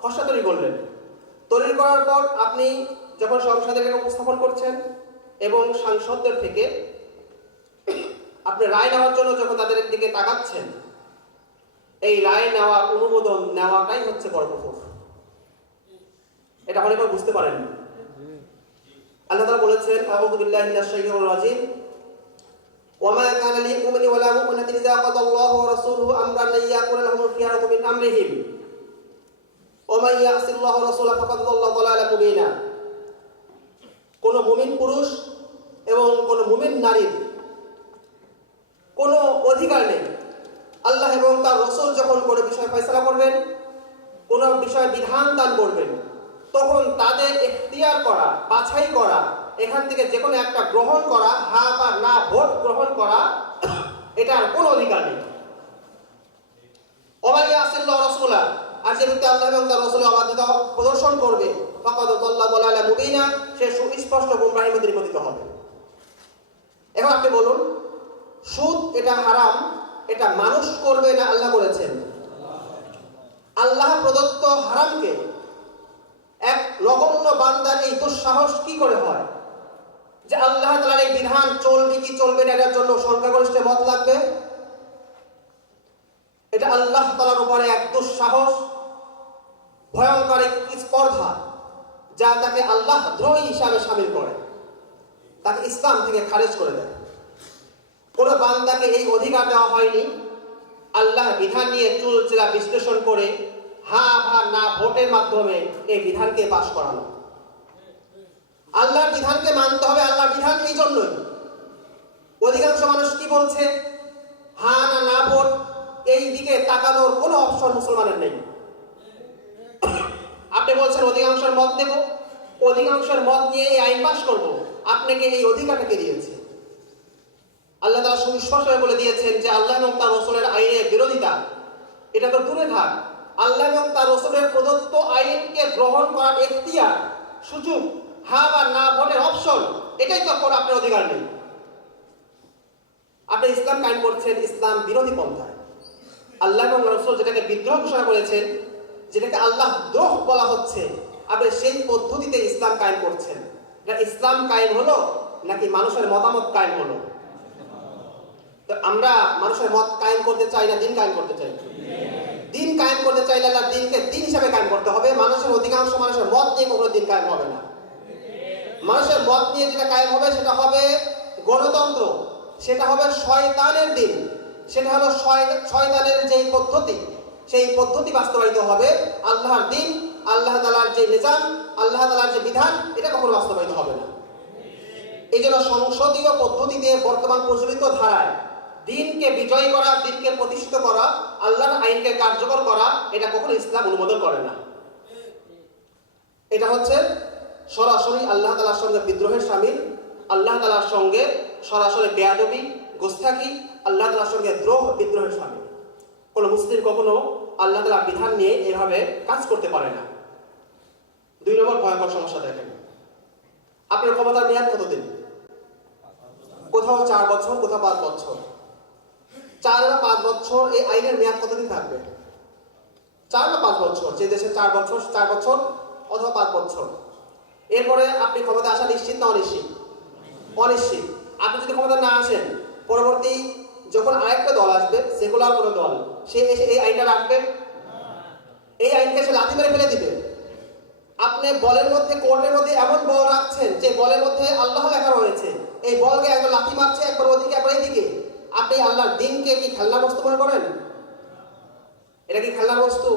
খসড়া তৈরি করলেন। তৈরি করার পর আপনি যখন সংসদে উপস্থাপন করছেন এবং সাংসদদের থেকে আপনি রায় নেওয়ার জন্য যখন তাদের দিকে তাকাচ্ছেন, এই রায় নেওয়া, অনুমোদন নেওয়াটাই হচ্ছে বড় কুফর। এটা অনেকে বুঝতে পারেন। আল্লাহ তাআলা বলেছেন, আউযু বিল্লাহি মিনাশ শাইতানির রাজিম, ওয়া মা কানা লিল মুমিনি ওয়া লা মুমিনাতিন ইযা কাদাল্লাহু ওয়া রাসূলুহু আমরান আন ইয়াকুনা লাহুমুল খিয়ারাতু মিন আমরিহিম ওয়া মান ইয়াসিল্লাহু ওয়া রাসূলাহু ফাকাদ দাল্লা দালালান মুবিনা। কোন মুমিন পুরুষ এবং কোন মুমিন নারীর কোনো অধিকার নেই, আল্লাহ এবং তার রাসূল যখন কোনো বিষয় ফয়সালা করবেন, কোনো বিষয় বিধান দান করবেন, তখন তাদের ইখতিয়ার করা, বাছাই করা, এখান থেকে যে কোনো একটা গ্রহণ করা, হা বা না ভোট গ্রহণ করা, এটার কোনো অধিকার নেই। ওমাই ইয়াসিল্লাহু রাসূলা, আর যে ব্যক্তি আল্লাহ এবং তার রাসূলের অবাধ্যতা প্রদর্শন করবে, ফাকাদ দাল্লা দালালান মুবিনা, সে সুস্পষ্ট গুমরাহির মধ্যে নিপতিত হবে। এখন আপনি বলুন, সুদ এটা হারাম, এটা মানুষ করবে না আল্লাহ করেছেন? আল্লাহ প্রদত্ত হারামকে এক নগণ্য বান্দার এই দুঃসাহস কি করে হয় যে আল্লাহ তাআলার এই বিধান চলবে কি চলবে না এটার জন্য সংখ্যাগরিষ্ঠ মত লাগবে? এটা আল্লাহ তাআলার উপরে এক দুঃসাহস, ভয়ঙ্কর এক স্পর্ধা, যা তাকে আল্লাহ দ্রোহী হিসাবে শামিল করে, তাকে ইসলাম থেকে খারিজ করে দেয়। কোন বান্দাকে এই অধিকার দেওয়া হয়নি আল্লাহ বিধান নিয়ে চুলচেরা বিশ্লেষণ করে হা ভা না ভোটের মাধ্যমে এই বিধানকে পাশ করানো। আল্লাহর বিধানকে মানতে হবে, আল্লাহর বিধান এই জন্যই। অধিকাংশ মানুষ কি বলছে, হা না না ভোট, এই দিকে তাকানোর কোনো অপশন মুসলমানের নেই। আপনি বলছেন অধিকাংশের মত নেব, অধিকাংশের মত নিয়ে এই আইন পাশ করব, আপনাকে এই অধিকারটাকে দিয়েছে আল্লাহ তাআলা সুস্পষ্টভাবে বলে দিয়েছেন যে আল্লাহ এবং তার রাসূলের আইনের বিরোধিতা, এটা তো দূরে থাক, আল্লাহ এবং তার রাসূলের প্রদত্ত আইনকে গ্রহণ করার এখতিয়ার, সুযোগ, হা বা না ভোটের অপশন, এটাই তো কোনো আপনার অধিকার নেই। আপনি ইসলাম কায়েম করছেন ইসলাম বিরোধী পন্থায়। আল্লাহ এবং রাসূল যেটাকে বিদ্রোহ ঘোষণা করেছেন, যেটাকে আল্লাহ দ্রোহ বলা হচ্ছে, আপনি সেই পদ্ধতিতে ইসলাম কায়েম করছেন। এটা ইসলাম কায়েম হলো নাকি মানুষের মতামত কায়েম হলো? তো আমরা মানুষের মত কায়েম করতে চাই না দিন কায়েম করতে চাই? দিন কায়েম করতে চাইলে আল্লাহ দিনকে দিন হিসাবে কায়েম করতে হবে। মানুষের অধিকাংশ মানুষের মত নিয়ে কখনো দিন কায়েম হবে না। মানুষের মত নিয়ে যেটা কায়েম হবে সেটা হবে গণতন্ত্র, সেটা হবে শয়তানের দিন, সেটা হলো শয়তানের যেই পদ্ধতি, সেই পদ্ধতি বাস্তবায়িত হবে। আল্লাহর দিন, আল্লাহ তাআলার যে নিজাম, আল্লাহ তাআলার যে বিধান, এটা কখনো বাস্তবায়িত হবে না। এই জন্য সংসদীয় পদ্ধতিতে বর্তমান প্রচলিত ধারায় দিনকে বিজয় করা, দিনকে প্রতিষ্ঠিত করা, আল্লাহর আইনকে কার্যকর করা, এটা কখনো ইসলাম অনুমোদন করে না। এটা হচ্ছে সরাসরি আল্লাহ তাআলার সঙ্গে বিদ্রোহের শামিল, আল্লাহ তাআলার সঙ্গে সরাসরি বেয়াদবি, গোস্তাখি, আল্লাহ তাআলার সঙ্গে দ্রোহ বিদ্রোহের শামিল। কোনো মুসলিম কখনো আল্লাহ তাআলার বিধান নিয়ে এভাবে কাজ করতে পারে না। 2 নম্বর ভয়ঙ্কর সমস্যা দেখেন, আপনার ক্ষমতার মেয়াদ কতদিন? কোথাও 4 বছর, কোথাও 5 বছর। 4 বা 5 বছর এই আইনের মেয়াদ কতদিন থাকবে? 4 বা 5 বছর। যে দেশে 4 বছর, 4 বছর অথবা 5 বছর। এরপরে আপনি ক্ষমতা আসা নিশ্চিত না অনিশ্চিত? অনিশ্চিত। আপনি যদি ক্ষমতা না আসেন, পরবর্তী যখন আরেকটা দল আসবে, সেকুলার কোনো দল, সে এসে এই আইনটা রাখবে, এই আইনকে সে লাথি মেরে ফেলে দিবে। আপনি বলের মধ্যে, কোর্টের মধ্যে এমন বল রাখছেন যে বলের মধ্যে আল্লাহ লেখা রয়েছে, এই বলকে একবার লাথি মারছে, একবার ওদিকে একবার এইদিকে। আপনি আল্লাহর দিনকে কি খেলনা বস্তু মনে করেন? এটা কি খেলনা বস্তু?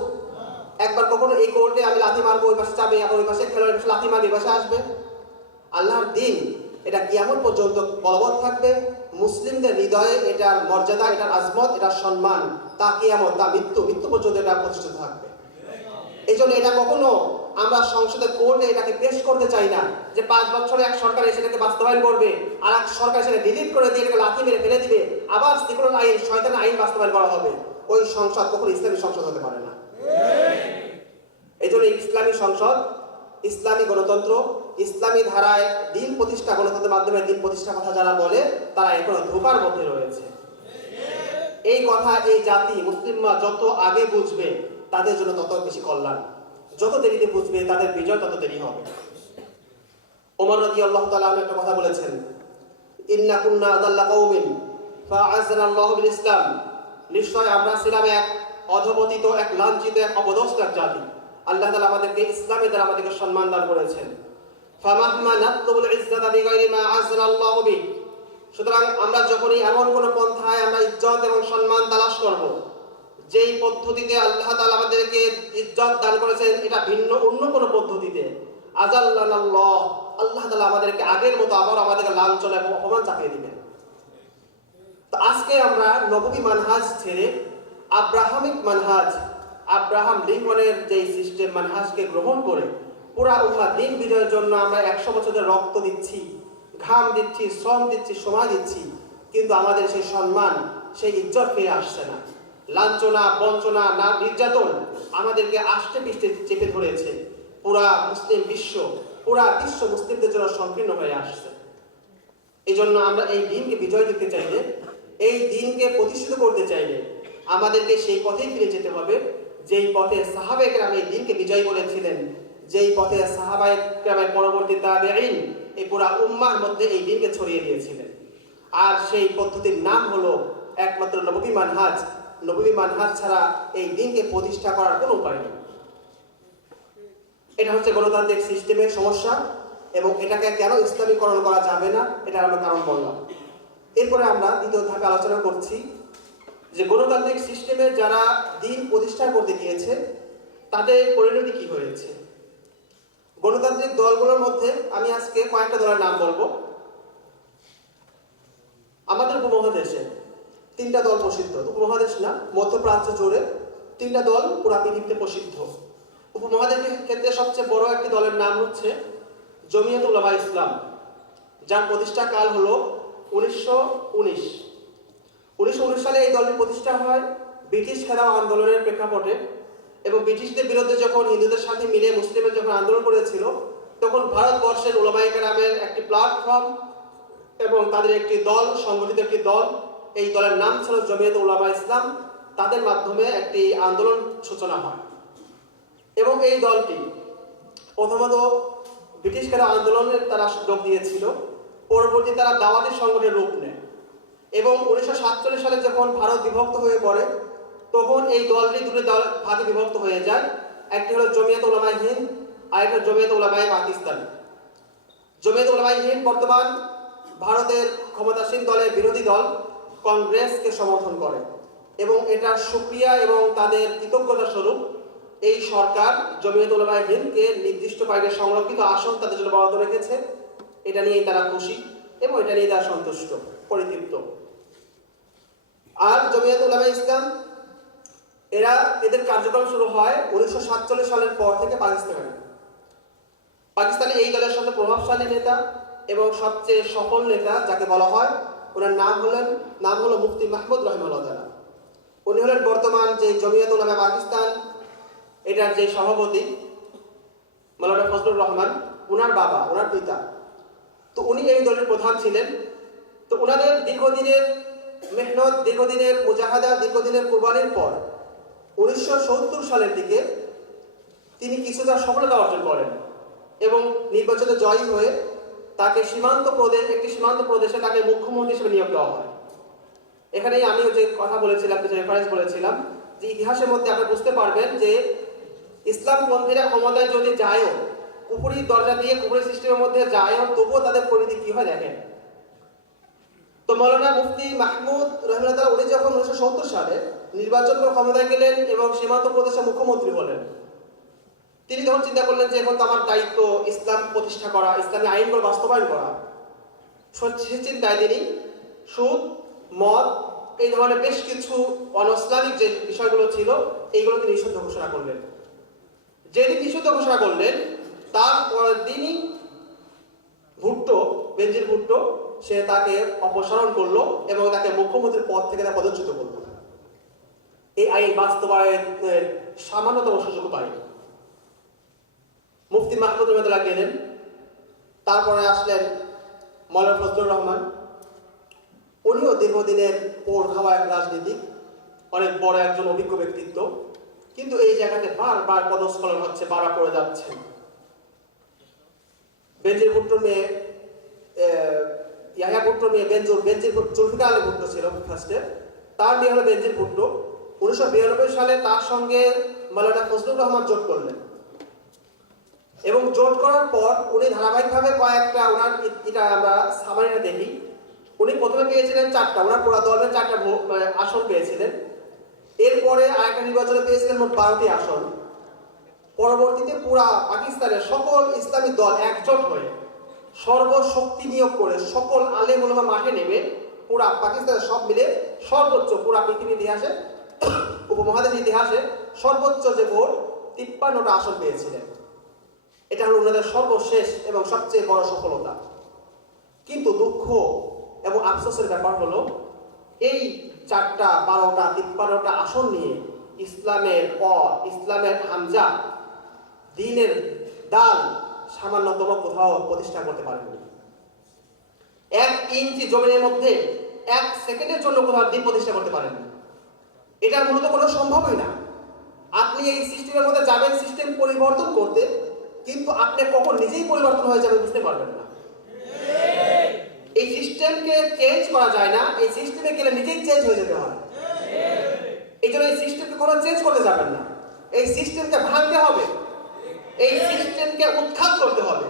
একবার কখনো এই কোর্টে আমি লাথি মারবো, ওই পাশে যাবে, আবার ওই পাশে খেলোয়াড় পাশে লাথি মারবে, এই পাশে আসবে। আল্লাহর দিন এটা কিয়ামত পর্যন্ত বলবৎ থাকবে। মুসলিমদের হৃদয়ে এটার মর্যাদা, এটার আজমত, এটার সম্মান, তা কিয়ামত, তা মৃত্যু পর্যন্ত এটা প্রতিষ্ঠিত থাকবে। এই জন্য এটা কখনো আমরা সংসদে কোর্টে এটাকে পেশ করতে চাই না যে 5 বছরে এক সরকার সেটাকে বাস্তবায়ন করবে, আর এক সরকার সেটা ডিলিট করে দিয়ে এটাকে লাথি মেরে ফেলে দিবে, আবার সেকুলার আইন, শয়তানের আইন বাস্তবায়ন করা হবে। ওই সংসদ কখনো ইসলামী সংসদ হতে পারে না। এই জন্য ইসলামী সংসদ, ইসলামী গণতন্ত্র, ইসলামী ধারায় দিন প্রতিষ্ঠা, গণতন্ত্রের মাধ্যমে দিন প্রতিষ্ঠার কথা যারা বলে, তারা এখনো ধোঁকার মধ্যে রয়েছে। এই কথা এই জাতি মুসলিমরা যত আগে বুঝবে, তাদের জন্য তত বেশি কল্যাণ। যত দেরিতে বুঝবে, তাদের বিজয় তত দেরি হবে। ওমর রাদিয়াল্লাহু তাআলা একটা কথা বলেছেন, ইন্না কুন্না আযাল্লা কওমিন ফাআযানা আল্লাহু বিল ইসলাম। নিশ্চয় আমরা ছিলাম এক অধপতিত, এক লাঞ্ছিত, এক অপদস্থ এক জাতি। আল্লাহ তাআলা আমাদেরকে ইসলামের দ্বারা আমাদেরকে সম্মান দান করেছেন। ফামাহমা নাতলুবুল ইজ্জাতা বিগাইরি মা আযানা আল্লাহু বি। সুতরাং আমরা যখনই এমন কোন পন্থায় আমরা ইজ্জত এবং সম্মান তালাশ করব, যেই পদ্ধতিতে আল্লাহ তাআলা আমাদেরকে ইজ্জত দান করেছেন, এটা ভিন্ন অন্য কোন পদ্ধতিতে, আযাল্লানাল্লাহ, আল্লাহ তাআলা আমাদেরকে আগের মতো আবার আমাদেরকে লাঞ্ছনা এবং অপমান চাপিয়ে দিবেন। তো আজকে আমরা নববী মানহাজ ছেড়ে আব্রাহামিক মানহাজ, আব্রাহাম লিঙ্কনের যে সিস্টেম মানহাজকে গ্রহণ করে পুরা উম্মাহ দিন বিজয়ের জন্য আমরা 100 বছরের রক্ত দিচ্ছি, ঘাম দিচ্ছি, শ্রম দিচ্ছি, সময় দিচ্ছি, কিন্তু আমাদের সেই সম্মান, সেই ইজ্জত ফিরে আসছে না। লাঞ্ছনা, বঞ্চনা, না নির্যাতন আমাদেরকে আষ্টে পৃষ্ঠে চেপে ধরেছে। পুরা বিশ্ব মুসলিমদের জন্য সংকীর্ণ হয়ে আসছে। এই জন্য আমরা এই দিনকে বিজয় দিতে চাইলে, এই দিনকে প্রতিষ্ঠিত করতে চাইলে আমাদেরকে সেই পথেই ফিরে যেতে হবে, যেই পথে সাহাবায়ে কেরাম এই দিনকে বিজয় করেছিলেন, যেই পথে সাহাবায়ে কেরামের পরবর্তী তাবেঈন এই পুরা উম্মাহর মধ্যে এই দিনকে ছড়িয়ে দিয়েছিলেন। আর সেই পদ্ধতির নাম হলো একমাত্র নববী মানহাজ। নববী মানহাজ ছাড়া এই দিনকে প্রতিষ্ঠা করার কোনো উপায় নেই। এটা হচ্ছে গণতান্ত্রিক সিস্টেমের সমস্যা, এবং এটাকে কেন ইসলামীকরণ করা যাবে না, এটা আমরা কারণ বললাম। এরপরে আমরা দ্বিতীয় ধাপে আলোচনা করছি যে গণতান্ত্রিক সিস্টেমে যারা দিন প্রতিষ্ঠা করতে গিয়েছে, তাদের পরিণতি কি হয়েছে। গণতান্ত্রিক দলগুলোর মধ্যে আমি আজকে কয়েকটা দলের নাম বলবো। আমাদের উপমহাদেশে 3টা দল প্রসিদ্ধ, উপমহাদেশ না, মধ্যপ্রাচ্য জুড়ে 3টা দল পুরা পৃথিবীতে প্রসিদ্ধ। উপমহাদেশের ক্ষেত্রে সবচেয়ে বড় একটি দলের নাম হচ্ছে জমিয়ত উলামা ইসলাম, যার প্রতিষ্ঠা কাল হলো 1919 সালে এই দলটি প্রতিষ্ঠা হয় ব্রিটিশ খেলাও আন্দোলনের প্রেক্ষাপটে। এবং ব্রিটিশদের বিরুদ্ধে যখন হিন্দুদের সাথে মিলে মুসলিমরা যখন আন্দোলন করেছিল, তখন ভারতবর্ষের উলামায়ে কেরামের একটি প্ল্যাটফর্ম এবং তাদের একটি দল, সংগঠিত একটি দল, এই দলের নাম ছিল জমিয়ত উলামা ইসলাম। তাদের মাধ্যমে একটি আন্দোলন সূচনা হয় এবং এই দলটি প্রথমত ব্রিটিশকার আন্দোলনের তারা যোগ দিয়েছিল, পরবর্তী তারা দাওয়াতি সংগঠনের রূপ নেয় এবং 1947 সালে যখন ভারত বিভক্ত হয়ে পড়ে তখন এই দলটি দুটি দল ভাগে বিভক্ত হয়ে যায়। একটি হলো জমিয়ত উলামায়ে হিন্দ আর একটা জমিয়ত উলামায়ে পাকিস্তান। জমিয়ত উলামায়ে হিন্দ বর্তমান ভারতের ক্ষমতাসীন দলের বিরোধী দল কংগ্রেসকে সমর্থন করে এবং এটার সুক্রিয়া এবং তাদের কৃতজ্ঞতা স্বরূপ এই সরকার জমিয়ত উলামায়ে হিন্দকে নির্দিষ্ট কয়েকটি সংরক্ষিত আসন তাদের জন্য বরাদ্দ রেখেছে। এটা নিয়েই তারা খুশি এবং এটা নিয়ে তারা সন্তুষ্ট, পরিতৃপ্ত। আর জমিয়ত উলামায়ে ইসলাম এদের কার্যক্রম শুরু হয় 1947 সালের পর থেকে পাকিস্তানে এই দলের সবচেয়ে প্রভাবশালী নেতা এবং সবচেয়ে সফল নেতা যাকে বলা হয়, ওনার নাম হলো মুফতি মাহমুদ রহিমাহুল্লাহ তাআলা। উনি হলেন বর্তমান যে জমিয়ত উলামায়ে পাকিস্তান এটার যে সভাপতি মাওলানা ফজলুর রহমান, ওনার বাবা, ওনার পিতা। তো উনি এই দলের প্রধান ছিলেন। তো ওনাদের দীর্ঘদিনের মেহনত, দীর্ঘদিনের মুজাহাদা, দীর্ঘদিনের কুরবানির পর 1970 সালের দিকে তিনি কিছুটা সফলতা অর্জন করেন এবং নির্বাচনে জয়ী হয়ে তাকে একটি সীমান্ত প্রদেশে তাকে মুখ্যমন্ত্রী হিসেবে নিয়োগ দেওয়া হয়। এখানেই আমিও যে কথা বলেছিলাম, কিছু রেফারেন্স বলেছিলাম যে ইতিহাসের মধ্যে আপনি বুঝতে পারবেন যে ইসলামপন্থীরা ক্ষমতায় যদি যায়ও, কুফরি দরজা দিয়ে কুফরি সিস্টেমের মধ্যে যায়ও, তবুও তাদের পরিধি কি হয় দেখেন। তো মাওলানা মুফতি মাহমুদ রহিমাহুল্লাহ তাআলা উনি যখন 1970 সালে নির্বাচন করে ক্ষমতায় গেলেন এবং সীমান্ত প্রদেশে মুখ্যমন্ত্রী হলেন, তিনি তখন চিন্তা করলেন যে এখন তো আমার দায়িত্ব ইসলাম প্রতিষ্ঠা করা, ইসলামী আইনগুলো বাস্তবায়ন করা। সে চিন্তায় তিনি সুদ, মদ, এই ধরনের বেশ কিছু অনইসলামিক যে বিষয়গুলো ছিল এইগুলো তিনি নিষিদ্ধ ঘোষণা করলেন। যেদিন নিষিদ্ধ ঘোষণা করলেন তার পরের দিনই বেনজির ভুট্টো সে তাকে অপসারণ করলো এবং তাকে মুখ্যমন্ত্রীর পদ থেকে তাকে পদচ্যুত করলো। এই আইন বাস্তবায়নের সামান্যতম সুযোগ পায়নি। মুফতি মাহমুদ রহমাতুল্লাহ গেলেন, তারপরে আসলেন মাওলানা ফজলুর রহমান। উনিও দীর্ঘদিনের পোড় খাওয়া এক রাজনীতিক, অনেক বড় একজন অভিজ্ঞ ব্যক্তিত্ব, কিন্তু এই জায়গাতে বারবার পদস্খলন হচ্ছে, বারবার পড়ে যাচ্ছেন। বেনজির ভুট্টোর মেয়ে ইয়াহিয়া ভুট্টোর মেয়ে জুলফিকার আলী ভুট্টো ছিল ফার্স্টে, তার মেয়ে হলো বেনজির ভুট্টো। 1992 সালে তার সঙ্গে মাওলানা ফজলুর রহমান জোট করলেন এবং জোট করার পর উনি ধারাবাহিকভাবে কয়েকটা ওনার এটা আমরা সামারিটা দেখি। উনি প্রথমে পেয়েছিলেন 4টা, ওনার পুরা দলের 4টা আসন পেয়েছিলেন। এরপরে আরেকটা নির্বাচনে পেয়েছিলেন মোট 12টি আসন। পরবর্তীতে পুরা পাকিস্তানের সকল ইসলামী দল একজোট হয়ে সর্বশক্তি নিয়োগ করে সকল আলেম ওলামা মাঠে নেমে পুরা পাকিস্তানের সব মিলে সর্বোচ্চ, পুরা পৃথিবীর ইতিহাসে, উপমহাদেশের ইতিহাসে সর্বোচ্চ যে ভোট 53টা আসন পেয়েছিলেন। এটা হলো ওনাদের সর্বশেষ এবং সবচেয়ে বড় সফলতা। কিন্তু দুঃখ এবং আফসোসের ব্যাপার হলো এই 4টা, 12টা, 53টা আসন নিয়ে ইসলামের পথ, ইসলামের হামজা, দ্বীনের ডাল সামান্যতম কোথাও প্রতিষ্ঠা করতে পারেননি। 1 ইঞ্চি জমিনের মধ্যে 1 সেকেন্ডের জন্য কোথাও দ্বীপ প্রতিষ্ঠা করতে পারেননি। এটা মূলত কোনো সম্ভবই না। আপনি এই সিস্টেমের মধ্যে যাবেন সিস্টেম পরিবর্তন করতে, কিন্তু আপনি কখন নিজেই পরিবর্তন হয়ে যাবে বুঝতে পারবেন না। এই সিস্টেমকে চেঞ্জ করা যায় না, এই সিস্টেমে গেলে নিজেই চেঞ্জ হয়ে যেতে হয়। এই জন্য এই সিস্টেমকে কোনো চেঞ্জ করতে যাবেন না, এই সিস্টেমকে ভাঙতে হবে, এই সিস্টেমকে উৎখাত করতে হবে।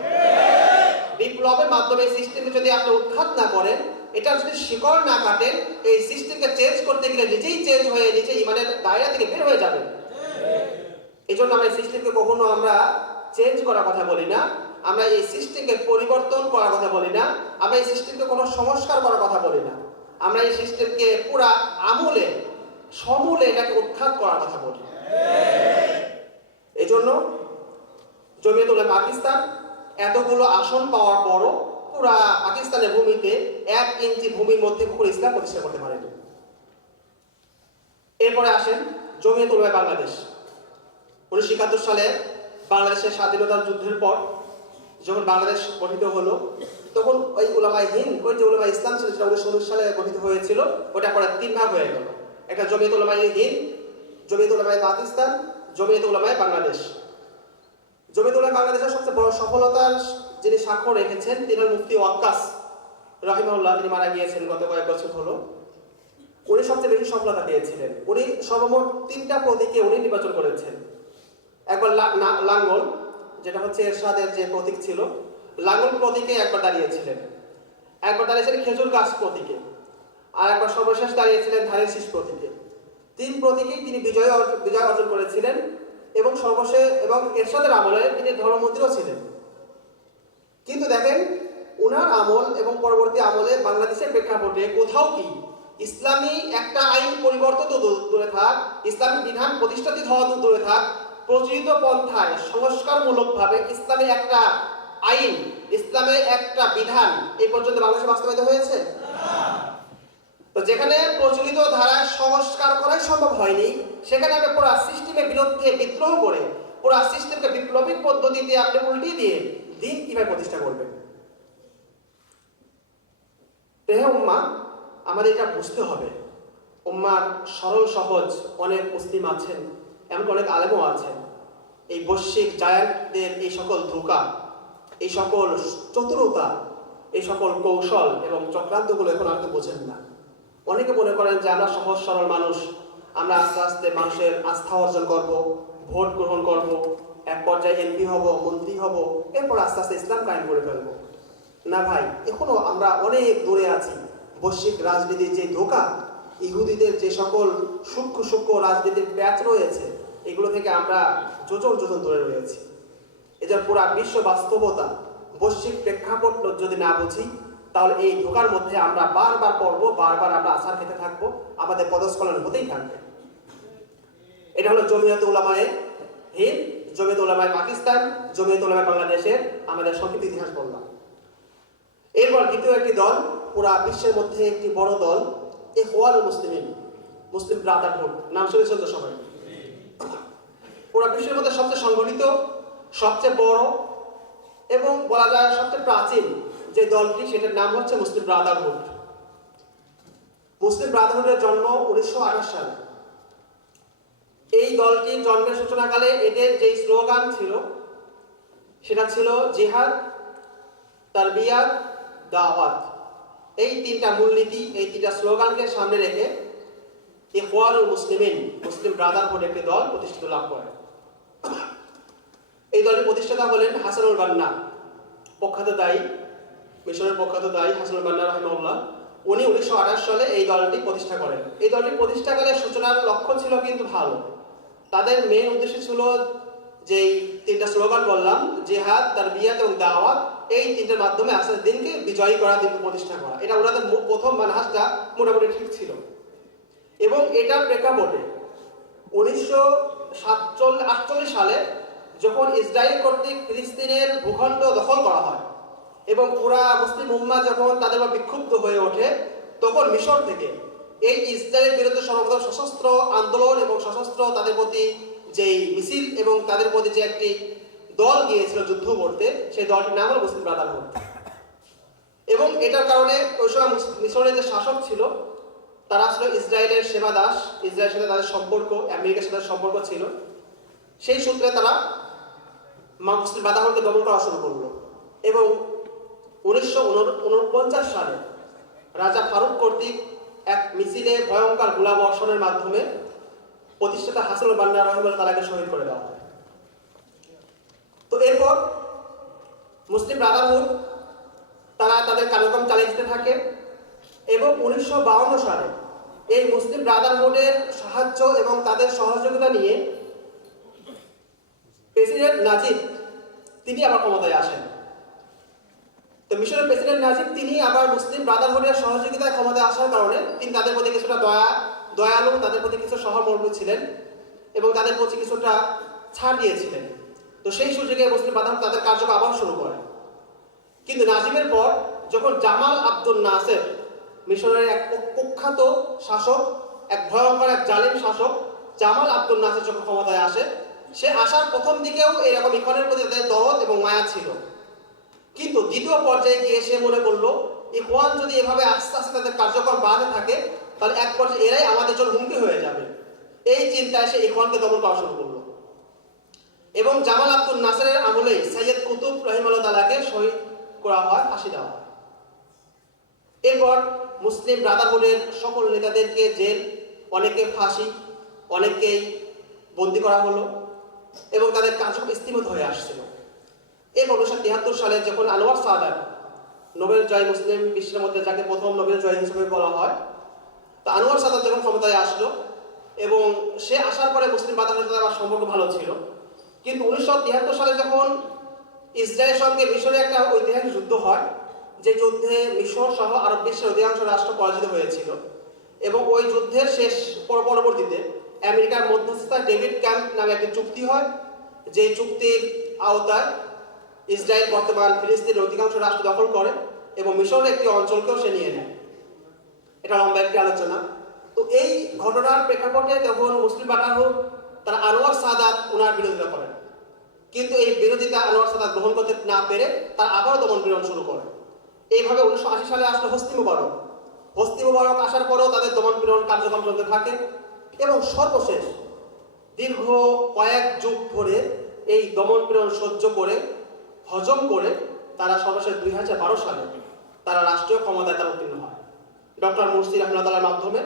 বিপ্লবের মাধ্যমে এই সিস্টেমকে যদি আপনি উৎখাত না করেন, এটা যদি শিকড় না কাটেন, এই সিস্টেমকে চেঞ্জ করতে গেলে নিজেই চেঞ্জ হয়ে নিজে ইমানের দায়রা থেকে বের হয়ে যাবেন। এই জন্য আমরা এই সিস্টেমকে কখনো আমরা চেঞ্জ করার কথা বলি না, আমরা এই সিস্টেমকে পরিবর্তন করার কথা বলি না, আমরা এই সিস্টেমকে কোনো সংস্কার করার কথা বলি না, আমরা এই সিস্টেমকে পুরা আমূলে সমূলে এটাকে উৎখাত করার কথা বলি। এই জন্য জমিয়ত উলামায়ে পাকিস্তান এতগুলো আসন পাওয়ার পরও পুরা পাকিস্তানের ভূমিতে 1 ইঞ্চি ভূমির মধ্যে কখনো ইসলাম প্রতিষ্ঠা করতে পারেনি। এরপরে আসেন জমিয়ত উলামায়ে বাংলাদেশ। 1971 সালে বাংলাদেশের স্বাধীনতার যুদ্ধের পর যখন বাংলাদেশ গঠিত হলো, তখন ওই উলামায়ে হিন্দ, ওই যে উলামায়ে ইসলাম ছিল যেটা 1919 সালে গঠিত হয়েছিল, ওটা পরে 3 ভাগ হয়ে গেল। একটা জমিয়ত উলামায়ে হিন্দ, জমিয়ত উলামায়ে পাকিস্তান, জমিয়ত উলামায়ে বাংলাদেশ। জমিয়তুল উলামা বাংলাদেশের সবচেয়ে বড় সফলতার যিনি স্বাক্ষর রেখেছেন তিনি মুফতি ওয়াক্কাস রাহিমাহুল্লাহ। তিনি মারা গিয়েছেন গত কয়েক বছর হলো। উনি সবচেয়ে বেশি সফলতা পেয়েছিলেন। উনি সর্বমোট 3টা প্রতীকে উনি নির্বাচন করেছেন। একবার লাঙ্গল, যেটা হচ্ছে এরশাদের যে প্রতীক ছিল, লাঙ্গল প্রতীকে একবার দাঁড়িয়েছিলেন, একবার দাঁড়িয়েছিলেন খেজুর গাছ প্রতীকে, আর একবার সর্বশেষ দাঁড়িয়েছিলেন ধানের শীষ প্রতীকে। 3 প্রতীকেই তিনি বিজয় অর্জন করেছিলেন এবং সর্বশেষ এবং এরশাদের আমলে তিনি ধর্মমন্ত্রীও ছিলেন। কিন্তু দেখেন, উনার আমল এবং পরবর্তী আমলে বাংলাদেশের প্রেক্ষাপটে কোথাও কি ইসলামী একটা আইন পরিবর্তন তো দূরে থাক, ইসলামী বিধান প্রতিষ্ঠাপিত হওয়া তো দূরে থাক, প্রচলিত পন্থায় সংস্কারমূলকভাবে ইসলামী একটা আইন, ইসলামের একটা বিধান এই পর্যন্ত বাংলাদেশে বাস্তবায়িত হয়েছে? তো যেখানে প্রচলিত ধারায় সংস্কার করাই সম্ভব হয়নি, সেখানে আপনি পুরো সিস্টেমের বিরুদ্ধে বিদ্রোহ করে পুরো সিস্টেমকে বিপ্লবী পদ্ধতিতে আপনি উল্টিয়ে দিয়ে দিন কিভাবে প্রতিষ্ঠা করবেন? উম্মা, আমাদের এটা বুঝতে হবে। উম্মার সরল সহজ অনেক মুসলিম আছেন, এমনকি অনেক আলেমও আছেন। এই বৈশ্বিক জায়ান্টদের এই সকল ধোঁকা, এই সকল চতুরতা, এই সকল কৌশল এবং চক্রান্তগুলো এখন আর কেউ বোঝেন না। অনেকে মনে করেন যে আমরা সহজ সরল মানুষ, আমরা আস্তে আস্তে মানুষের আস্থা অর্জন করব, ভোট গ্রহণ করব, এক পর্যায়ে এমপি হব, মন্ত্রী হব, এরপর আস্তে আস্তে ইসলাম কায়েম করে ফেলবো। না ভাই, এখনো আমরা অনেক দূরে আছি। বৈশ্বিক রাজনীতির যে ধোঁকা, ইহুদিদের যে সকল সূক্ষ্ম সূক্ষ্ম রাজনীতির প্যাচ রয়েছে, এগুলো থেকে আমরা যোজন যোজন দূরে রয়েছি। এজন্য পুরা বিশ্ব বাস্তবতা, বৈশ্বিক প্রেক্ষাপট যদি না বুঝি, তাহলে এই ধোঁকার মধ্যে আমরা বারবার পড়বো, বারবার আমরা আছাড় খেতে থাকবো, আমাদের পদস্খলন হতেই থাকবে। এটা হলো জমিয়তে উলামায়ে হিন্দ, জমিয়তে উলামায়ে পাকিস্তান, জমিয়তে উলামায়ে বাংলাদেশের আমাদের সংক্ষিপ্ত ইতিহাস বললাম। এরপর দ্বিতীয় একটি দল, পুরা বিশ্বের মধ্যে একটি বড় দল, ইখওয়ানুল মুসলিমিন, মুসলিম ব্রাদারহুড, নাম শুনেছেন তো সবাই। পুরা বিশ্বের মধ্যে সবচেয়ে সংগঠিত, সবচেয়ে বড় এবং বলা যায় সবচেয়ে প্রাচীন যে দলটি, সেটার নাম হচ্ছে মুসলিম ব্রাদারহুড। মুসলিম ব্রাদারহুডের জন্ম 1928 সালে। এই দলটির জন্মের সূচনাকালে এদের যে স্লোগান ছিল সেটা ছিল জিহাদ, তারবিয়াত, দাওয়াত। এই 3টা মূলনীতি, এই 3টা স্লোগানকে সামনে রেখে ইখওয়ানুল মুসলিমিন, মুসলিম ব্রাদারহুড একটি দল প্রতিষ্ঠিত লাভ করে। এই দলের প্রতিষ্ঠাতা হলেন হাসানুল বান্না, প্রখ্যাত দায়ী, মিশরের প্রখ্যাত দায়ী হাসানুল বান্না রাহিমাহুল্লাহ। উনি 1928 সালে এই দলটি প্রতিষ্ঠা করেন। এই দলটি প্রতিষ্ঠাকালে সূচনার লক্ষ্য ছিল কিন্তু ভালো। তাদের মেইন উদ্দেশ্য ছিল যেই 3টা স্লোগান বললাম, জিহাদ, তারবিয়াত এবং দাওয়াত, এই 3টার মাধ্যমে আস্তে দিনকে বিজয়ী করা, দিনকে প্রতিষ্ঠা করা। এটা ওনাদের প্রথম মানহাজটা মোটামুটি ঠিক ছিল। এবং এটার প্রেক্ষাপটে 1948 সালে যখন ইসরায়েল কর্তৃক ফিলিস্তিনের ভূখণ্ড দখল করা হয় এবং পুরা মুসলিম উম্মাহ যখন তাদের বিক্ষুব্ধ হয়ে ওঠে, তখন মিশর থেকে এই ইসরায়েলের বিরুদ্ধে সর্বপ্রথম সশস্ত্র আন্দোলন এবং সশস্ত্র তাদের প্রতি যেই মিছিল এবং তাদের প্রতি যে একটি দল গিয়েছিল যুদ্ধ করতে, সেই দলটির নাম হল মুসলিম ব্রাদারহুড। এবং এটার কারণে ওই সময় মিশরের যে শাসক ছিল তারা ছিল ইসরায়েলের সেবা দাস, ইসরায়েলের সাথে তাদের সম্পর্ক, আমেরিকার সাথে সম্পর্ক ছিল। সেই সূত্রে তারা মুসলিম ব্রাদারহুডকে দমন করা শুরু করলো এবং 1949 সালে রাজা ফারুক কর্তৃক এক মিছিলে ভয়ঙ্কর গোলাবর্ষণের মাধ্যমে প্রতিষ্ঠাতা হাসানুল বান্না রাহিমাহুল্লাহ তাআলাকে শহীদ করে দেওয়া হয়। তো এরপর মুসলিম ব্রাদারহুড তারা তাদের কার্যক্রম চালিয়ে যেতে থাকে এবং 1952 সালে এই মুসলিম ব্রাদারহুডের সাহায্য এবং তাদের সহযোগিতা নিয়ে প্রেসিডেন্ট নাজিব তিনি আবার ক্ষমতায় আসেন। তো মিশরের প্রেসিডেন্ট নাজিব তিনি আবার মুসলিম ব্রাদারহুডের সহযোগিতায় ক্ষমতায় আসার কারণে তিনি তাদের প্রতি কিছুটা দয়ালু, তাদের প্রতি কিছু সহমর্মী ছিলেন এবং তাদের প্রতি কিছুটা ছাড় দিয়েছিলেন। তো সেই সুযোগে মুসলিম ব্রাদারহুড তাদের কার্যক্রম আবার শুরু করে। কিন্তু নাজিবের পর যখন জামাল আব্দুল নাসের, মিশরের এক কুখ্যাত শাসক, এক ভয়ঙ্কর এক জালিম শাসক জামাল আব্দুল নাসের যখন ক্ষমতায় আসে, সে আসার প্রথম দিকেও এরকম ইখওয়ানের প্রতি তাদের দরদ এবং মায়া ছিল। কিন্তু দ্বিতীয় পর্যায়ে গিয়ে সে মনে করলো ইখওয়ান যদি এভাবে আস্তে আস্তে তাদের কার্যক্রম বাড়তে থাকে তাহলে এক পর্যায়ে এরাই আমাদের জন্য হুমকি হয়ে যাবে। এই চিন্তায় সে ইখওয়ানকে দমন করা শুরু করলো। এবং জামাল আব্দুল নাসেরের আমলে সৈয়দ কুতুব রহিমাহুল্লাহ তাআলাকে শহীদ করা হয়, ফাঁসি দেওয়া হয়। এরপর মুসলিম ব্রাদারহুডের সকল নেতাদেরকে জেল, অনেকে ফাঁসি, অনেকেই বন্দী করা হলো এবং তাদের কার্যক্রম স্থিমিত হয়ে আসছিল। এরপর 1973 সালে যখন আনোয়ার সাদাত, নোবেল জয়ী মুসলিম বিশ্বের মধ্যে যাকে প্রথম নোবেল জয়ী হিসেবে বলা হয়, তো আনোয়ার সাদাত যখন ক্ষমতায় আসলো এবং সে আসার পরে মুসলিম ব্রাদারহুডের সাথে আমার সম্পর্ক ভালো ছিল, কিন্তু 1973 সালে যখন ইসরায়েলের সঙ্গে মিশরে একটা ঐতিহাসিক যুদ্ধ হয়, যে যুদ্ধে মিশর সহ আরব বিশ্বের অধিকাংশ রাষ্ট্র পরাজিত হয়েছিল এবং ওই যুদ্ধের শেষ পরবর্তীতে আমেরিকার মধ্যস্থতায় ডেভিড ক্যাম্প নামে একটি চুক্তি হয়, যে চুক্তির আওতায় ইসরায়েল বর্তমান ফিলিস্তিনের অধিকাংশ রাষ্ট্র দখল করে এবং মিশরের একটি অঞ্চলকেও সে নিয়ে নেয়। এটা লম্বা একটি আলোচনা। তো এই ঘটনার প্রেক্ষাপটে তখন মুসলিম ব্রাদারহুড তারা আনোয়ার সাদাত ওনার বিরোধিতা করেন, কিন্তু এই বিরোধিতা আনোয়ার সাদাত গ্রহণ করতে না পেরে তারা আবারও দমন পীড়ন শুরু করে। এইভাবে 1980 সালে আসলো হোসনি মুবারক। হোসনি মুবারক আসার পরেও তাদের দমন পীড়ন কার্যক্রম চলতে থাকে এবং সর্বশেষ দীর্ঘ কয়েক যুগ ধরে এই দমন পীড়ন সহ্য করে হজম করে তারা সর্বশেষ 2012 সালে তারা রাষ্ট্রীয় ক্ষমতায় তারা উত্তীর্ণ হয় ডক্টর মুরসি রহমাতুল্লাহর মাধ্যমে।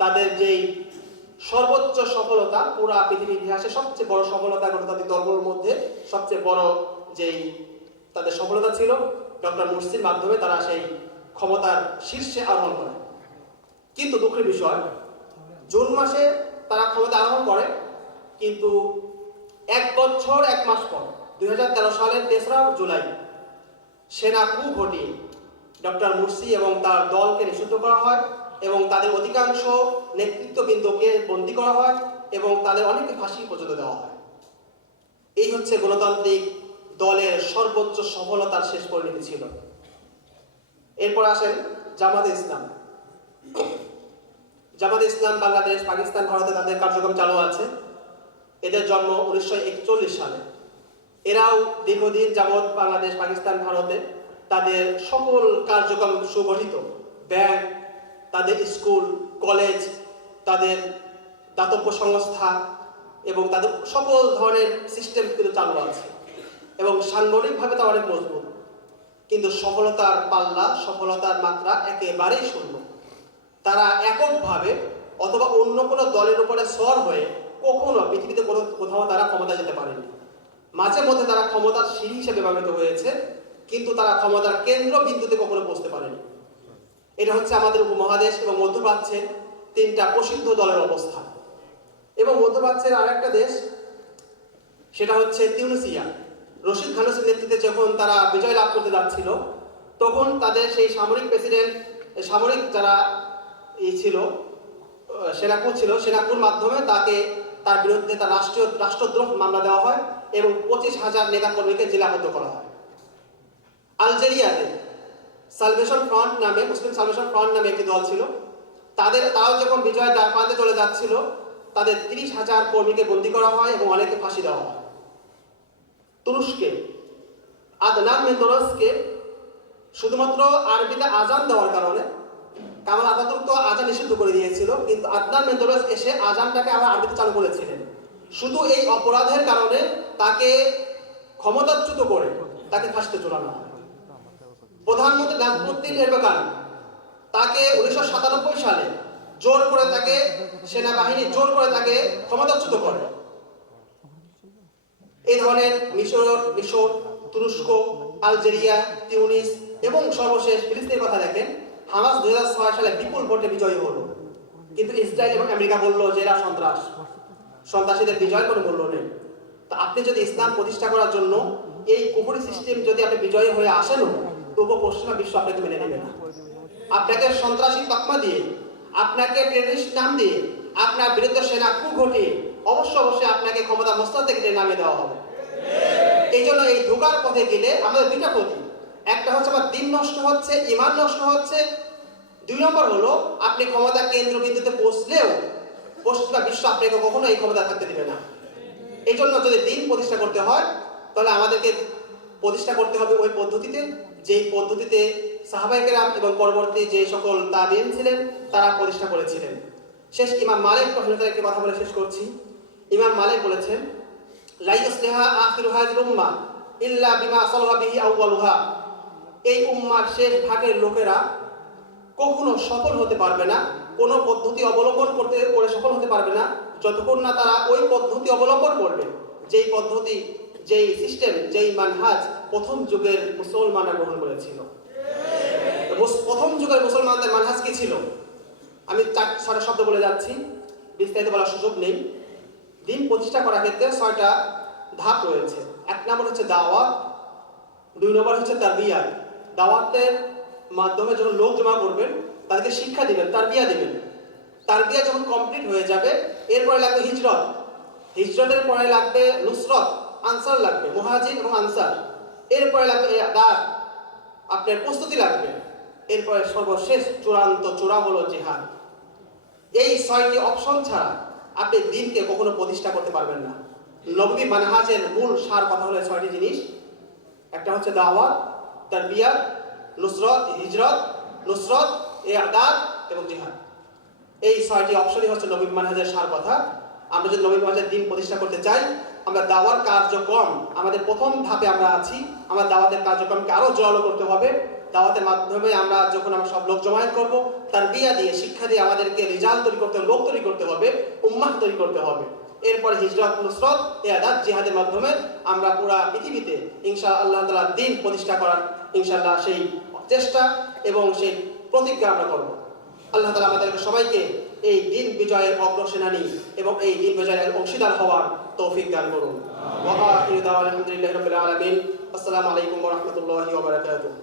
তাদের যেই সর্বোচ্চ সফলতা, পুরা পৃথিবীর ইতিহাসে সবচেয়ে বড় সফলতা গণতান্ত্রিক দলগুলোর মধ্যে সবচেয়ে বড় যেই তাদের সফলতা ছিল, ডক্টর মুরসির মাধ্যমে তারা সেই ক্ষমতার শীর্ষে আরোহণ করে। কিন্তু দুঃখের বিষয়, জুন মাসে তারা ক্ষমতা আরোহণ করে, কিন্তু 1 বছর 1 মাস পর 2013 সালের 3রা জুলাই সেনা কু ঘটিয়ে ডক্টর মুরসি এবং তার দলকে নিষিদ্ধ করা হয় এবং তাদের অধিকাংশ নেতৃত্ববৃন্দকে বন্দী করা হয় এবং তাদের অনেককে ফাঁসি পর্যন্ত দেওয়া হয়। এই হচ্ছে গণতান্ত্রিক দলের সর্বোচ্চ সফলতার শেষ পরিণতি ছিল। এরপর আসেন জামাতে ইসলাম। জামাতে ইসলাম বাংলাদেশ, পাকিস্তান, ভারতে তাদের কার্যক্রম চালু আছে। এদের জন্ম 1941 সালে। এরাও দীর্ঘদিন যাবৎ বাংলাদেশ, পাকিস্তান, ভারতে তাদের সকল কার্যক্রম সুগঠিত, ব্যাংক, তাদের স্কুল, কলেজ, তাদের দাতব্য সংস্থা এবং তাদের সকল ধরনের সিস্টেম কিন্তু চালু আছে এবং সাংগঠনিকভাবে তারা অনেক মজবুত। কিন্তু সফলতার পাল্লা, সফলতার মাত্রা একেবারেই শূন্য। তারা এককভাবে অথবা অন্য কোনো দলের উপরে সর হয়ে কখনো পৃথিবীতে কোথাও তারা ক্ষমতা যেতে পারেনি। মাঝে মধ্যে তারা ক্ষমতার সিঁড়ি হিসেবে ব্যবহৃত হয়েছে, কিন্তু তারা ক্ষমতার কেন্দ্রবিন্দুতে কখনো পৌঁছতে পারেনি। এটা হচ্ছে আমাদের উপমহাদেশ এবং মধ্যপ্রাচ্যের 3টা প্রসিদ্ধ দলের অবস্থা। এবং মধ্যপ্রাচ্যের আরেকটা দেশ, সেটা হচ্ছে তিউনিসিয়া। রশিদ ঘানুসির নেতৃত্বে যখন তারা বিজয় লাভ করতে যাচ্ছিল, তখন তাদের সেই সামরিক প্রেসিডেন্ট, সামরিক যারা ছিল, সেনাকূ ছিল, সেনাকুর মাধ্যমে তার বিরুদ্ধে তার রাষ্ট্রদ্রোহ মামলা দেওয়া হয় এবং 25,000 নেতাকর্মীকে জেলাবদ্ধ করা হয়। আলজেরিয়াতে সালভেশন ফ্রন্ট নামে, মুসলিম সালভেশন ফ্রন্ট নামে একটি দল ছিল। তারাও যখন বিজয় প্রান্তে চলে যাচ্ছিল, তাদের 30,000 কর্মীকে বন্দী করা হয় এবং অনেকে ফাঁসি দেওয়া হয়। তুরস্কে আদনান মেন্দরসকে শুধুমাত্র আরবিতে আজান দেওয়ার কারণে, কামাল আতাতুর্ক তো আজান নিষিদ্ধ করে দিয়েছিল, কিন্তু আদনান মেন্দরস এসে আজানটাকে আবার আরবিতে চালু করেছিলেন। শুধু এই অপরাধের কারণে তাকে ক্ষমতাচ্যুত করে তাকে ফাঁসিতে ঝোলানো হয়। প্রধানমন্ত্রী নাজমুদ্দিন এরবাকান তাকে 1997 সালে জোর করে তাকে সেনাবাহিনী জোর করে তাকে ক্ষমতাচ্যুত করে। এই ধরনের মিশর, তুরস্ক, আলজেরিয়া, তিউনিস এবং সর্বশেষ ফিলিস্তিনের কথা দেখেন। হামাস 2006 সালে বিপুল ভোটে বিজয়ী হলো, কিন্তু ইসরায়েল এবং আমেরিকা বলল যে এরা সন্ত্রাসীদের বিজয়ের কোনো মূল্য নেই। তো আপনি যদি ইসলাম প্রতিষ্ঠা করার জন্য এই কুফরি সিস্টেম যদি আপনি বিজয়ী হয়ে আসেন, তবুও পশ্চিমা বিশ্ব আপনাকে মেনে নেবে না। আপনাকে সন্ত্রাসী তকমা দিয়ে, আপনাকে টেররিস্ট নাম দিয়ে, আপনার বিরুদ্ধে সেনা কু ঘটিয়ে অবশ্যই আপনাকে ক্ষমতা মস্তক থেকে নামিয়ে দেওয়া হবে। এই জন্য এই ধোঁকার পথে গেলে আমাদের 2টা ক্ষতি। একটা হচ্ছে আমার দিন নষ্ট হচ্ছে, ঈমান নষ্ট হচ্ছে। 2 নম্বর হলো আপনি ক্ষমতা কেন্দ্রবিন্দুতে পৌঁছলেও পশ্চিমা বিশ্ব আপনাকে কখনো এই ক্ষমতা থাকতে দেবে না। এই জন্য যদি দিন প্রতিষ্ঠা করতে হয়, তাহলে আমাদেরকে প্রতিষ্ঠা করতে হবে ওই পদ্ধতিতে, যেই পদ্ধতিতে সাহাবায়ে কেরাম এবং পরবর্তী যে সকল তাবিঈন ছিলেন তারা প্রতিষ্ঠা করেছিলেন। শেষ ইমাম মালিক রহমাতুল্লাহ একটি কথা বলে শেষ করছি। ইমাম মালিক বলেছেন, লা ইউসলিহা আখিরু হাযিল উম্মাহ ইল্লা বিমা সালাহা বিহি আউয়ালুহা। এই উম্মার শেষ ভাগের লোকেরা কখনো সফল হতে পারবে না, কোনো পদ্ধতি অবলম্বন করে সফল হতে পারবে না যতক্ষণ না তারা ওই পদ্ধতি অবলম্বন করবে যেই পদ্ধতি, যেই সিস্টেম, যেই মানহাজ প্রথম যুগের মুসলমানরা গ্রহণ করেছিল। প্রথম যুগের মুসলমানদের মানহাজ কি ছিল? আমি 6টা শব্দ বলে যাচ্ছি, বিস্তারিত বলার সুযোগ নেই। দিন প্রতিষ্ঠা করার ক্ষেত্রে 6টা ধাপ রয়েছে। 1 নম্বর হচ্ছে দাওয়াত, 2 নম্বর হচ্ছে তারবিয়াত। দাওয়াতের মাধ্যমে যখন লোক জমা করবেন তাদেরকে শিক্ষা দিবেন, তারবিয়া দিবেন। তারবিয়া যখন কমপ্লিট হয়ে যাবে এরপরে লাগবে হিজরত, হিজরতের পরে লাগবে নুসরত, আনসার লাগবে, মুহাজির এবং আনসার। এরপরে লাগবে ইআদাদ, আপনার প্রস্তুতি লাগবে। এরপরে সর্বশেষ চূড়ান্ত চূড়া হলো জিহাদ। এই 6টি অপশন ছাড়া আপনি দিনকে কখনো প্রতিষ্ঠা করতে পারবেন না। নববী মানহাজের মূল সার কথা হলো 6টি জিনিস। একটা হচ্ছে দাওয়াত, তারবিয়া, নুসরত, হিজরত, নুসরত, ইআদাদ এবং জিহাদ। এই 6টি অপশনই হচ্ছে নবী মানহাজের সার কথা। আমরা যদি নবী মানহাজের দিন প্রতিষ্ঠা করতে চাই, আমরা দাওয়ার কার্যক্রম, আমাদের প্রথম ধাপে আমরা আছি, আমরা দাওয়াতের কার্যক্রমকে আরো জোরালো করতে হবে। দাওয়াতের মাধ্যমে আমরা যখন আমরা সব লোক জমায়েত করব, তারবিয়া দিয়ে, শিক্ষা দিয়ে আমাদেরকে রিজাল তৈরি করতে হবে, লোক তৈরি করতে হবে, উম্মাহ তৈরি করতে হবে। এরপরে হিজরত, নুসরত, ইআদাদ, জিহাদের মাধ্যমে আমরা পুরা পৃথিবীতে ইনশাআল্লাহ তাআলা দিন প্রতিষ্ঠা করার ইনশাআল্লাহ সেই চেষ্টা এবং সেই প্রতিজ্ঞা আমরা করব। আল্লাহ তাআলা আমাদেরকে সবাইকে এই দিন বিজয়ের অগ্রসেনানী এবং এই দিন বিজয়ের অংশীদার হওয়ার তৌফিক দান করুন। ওয়া আখিরু দাওয়ানা আলহামদুলিল্লাহি রাব্বিল আলামিন। আসসালামু আলাইকুম ওয়া রাহমাতুল্লাহি ওয়া বারাকাতুহু।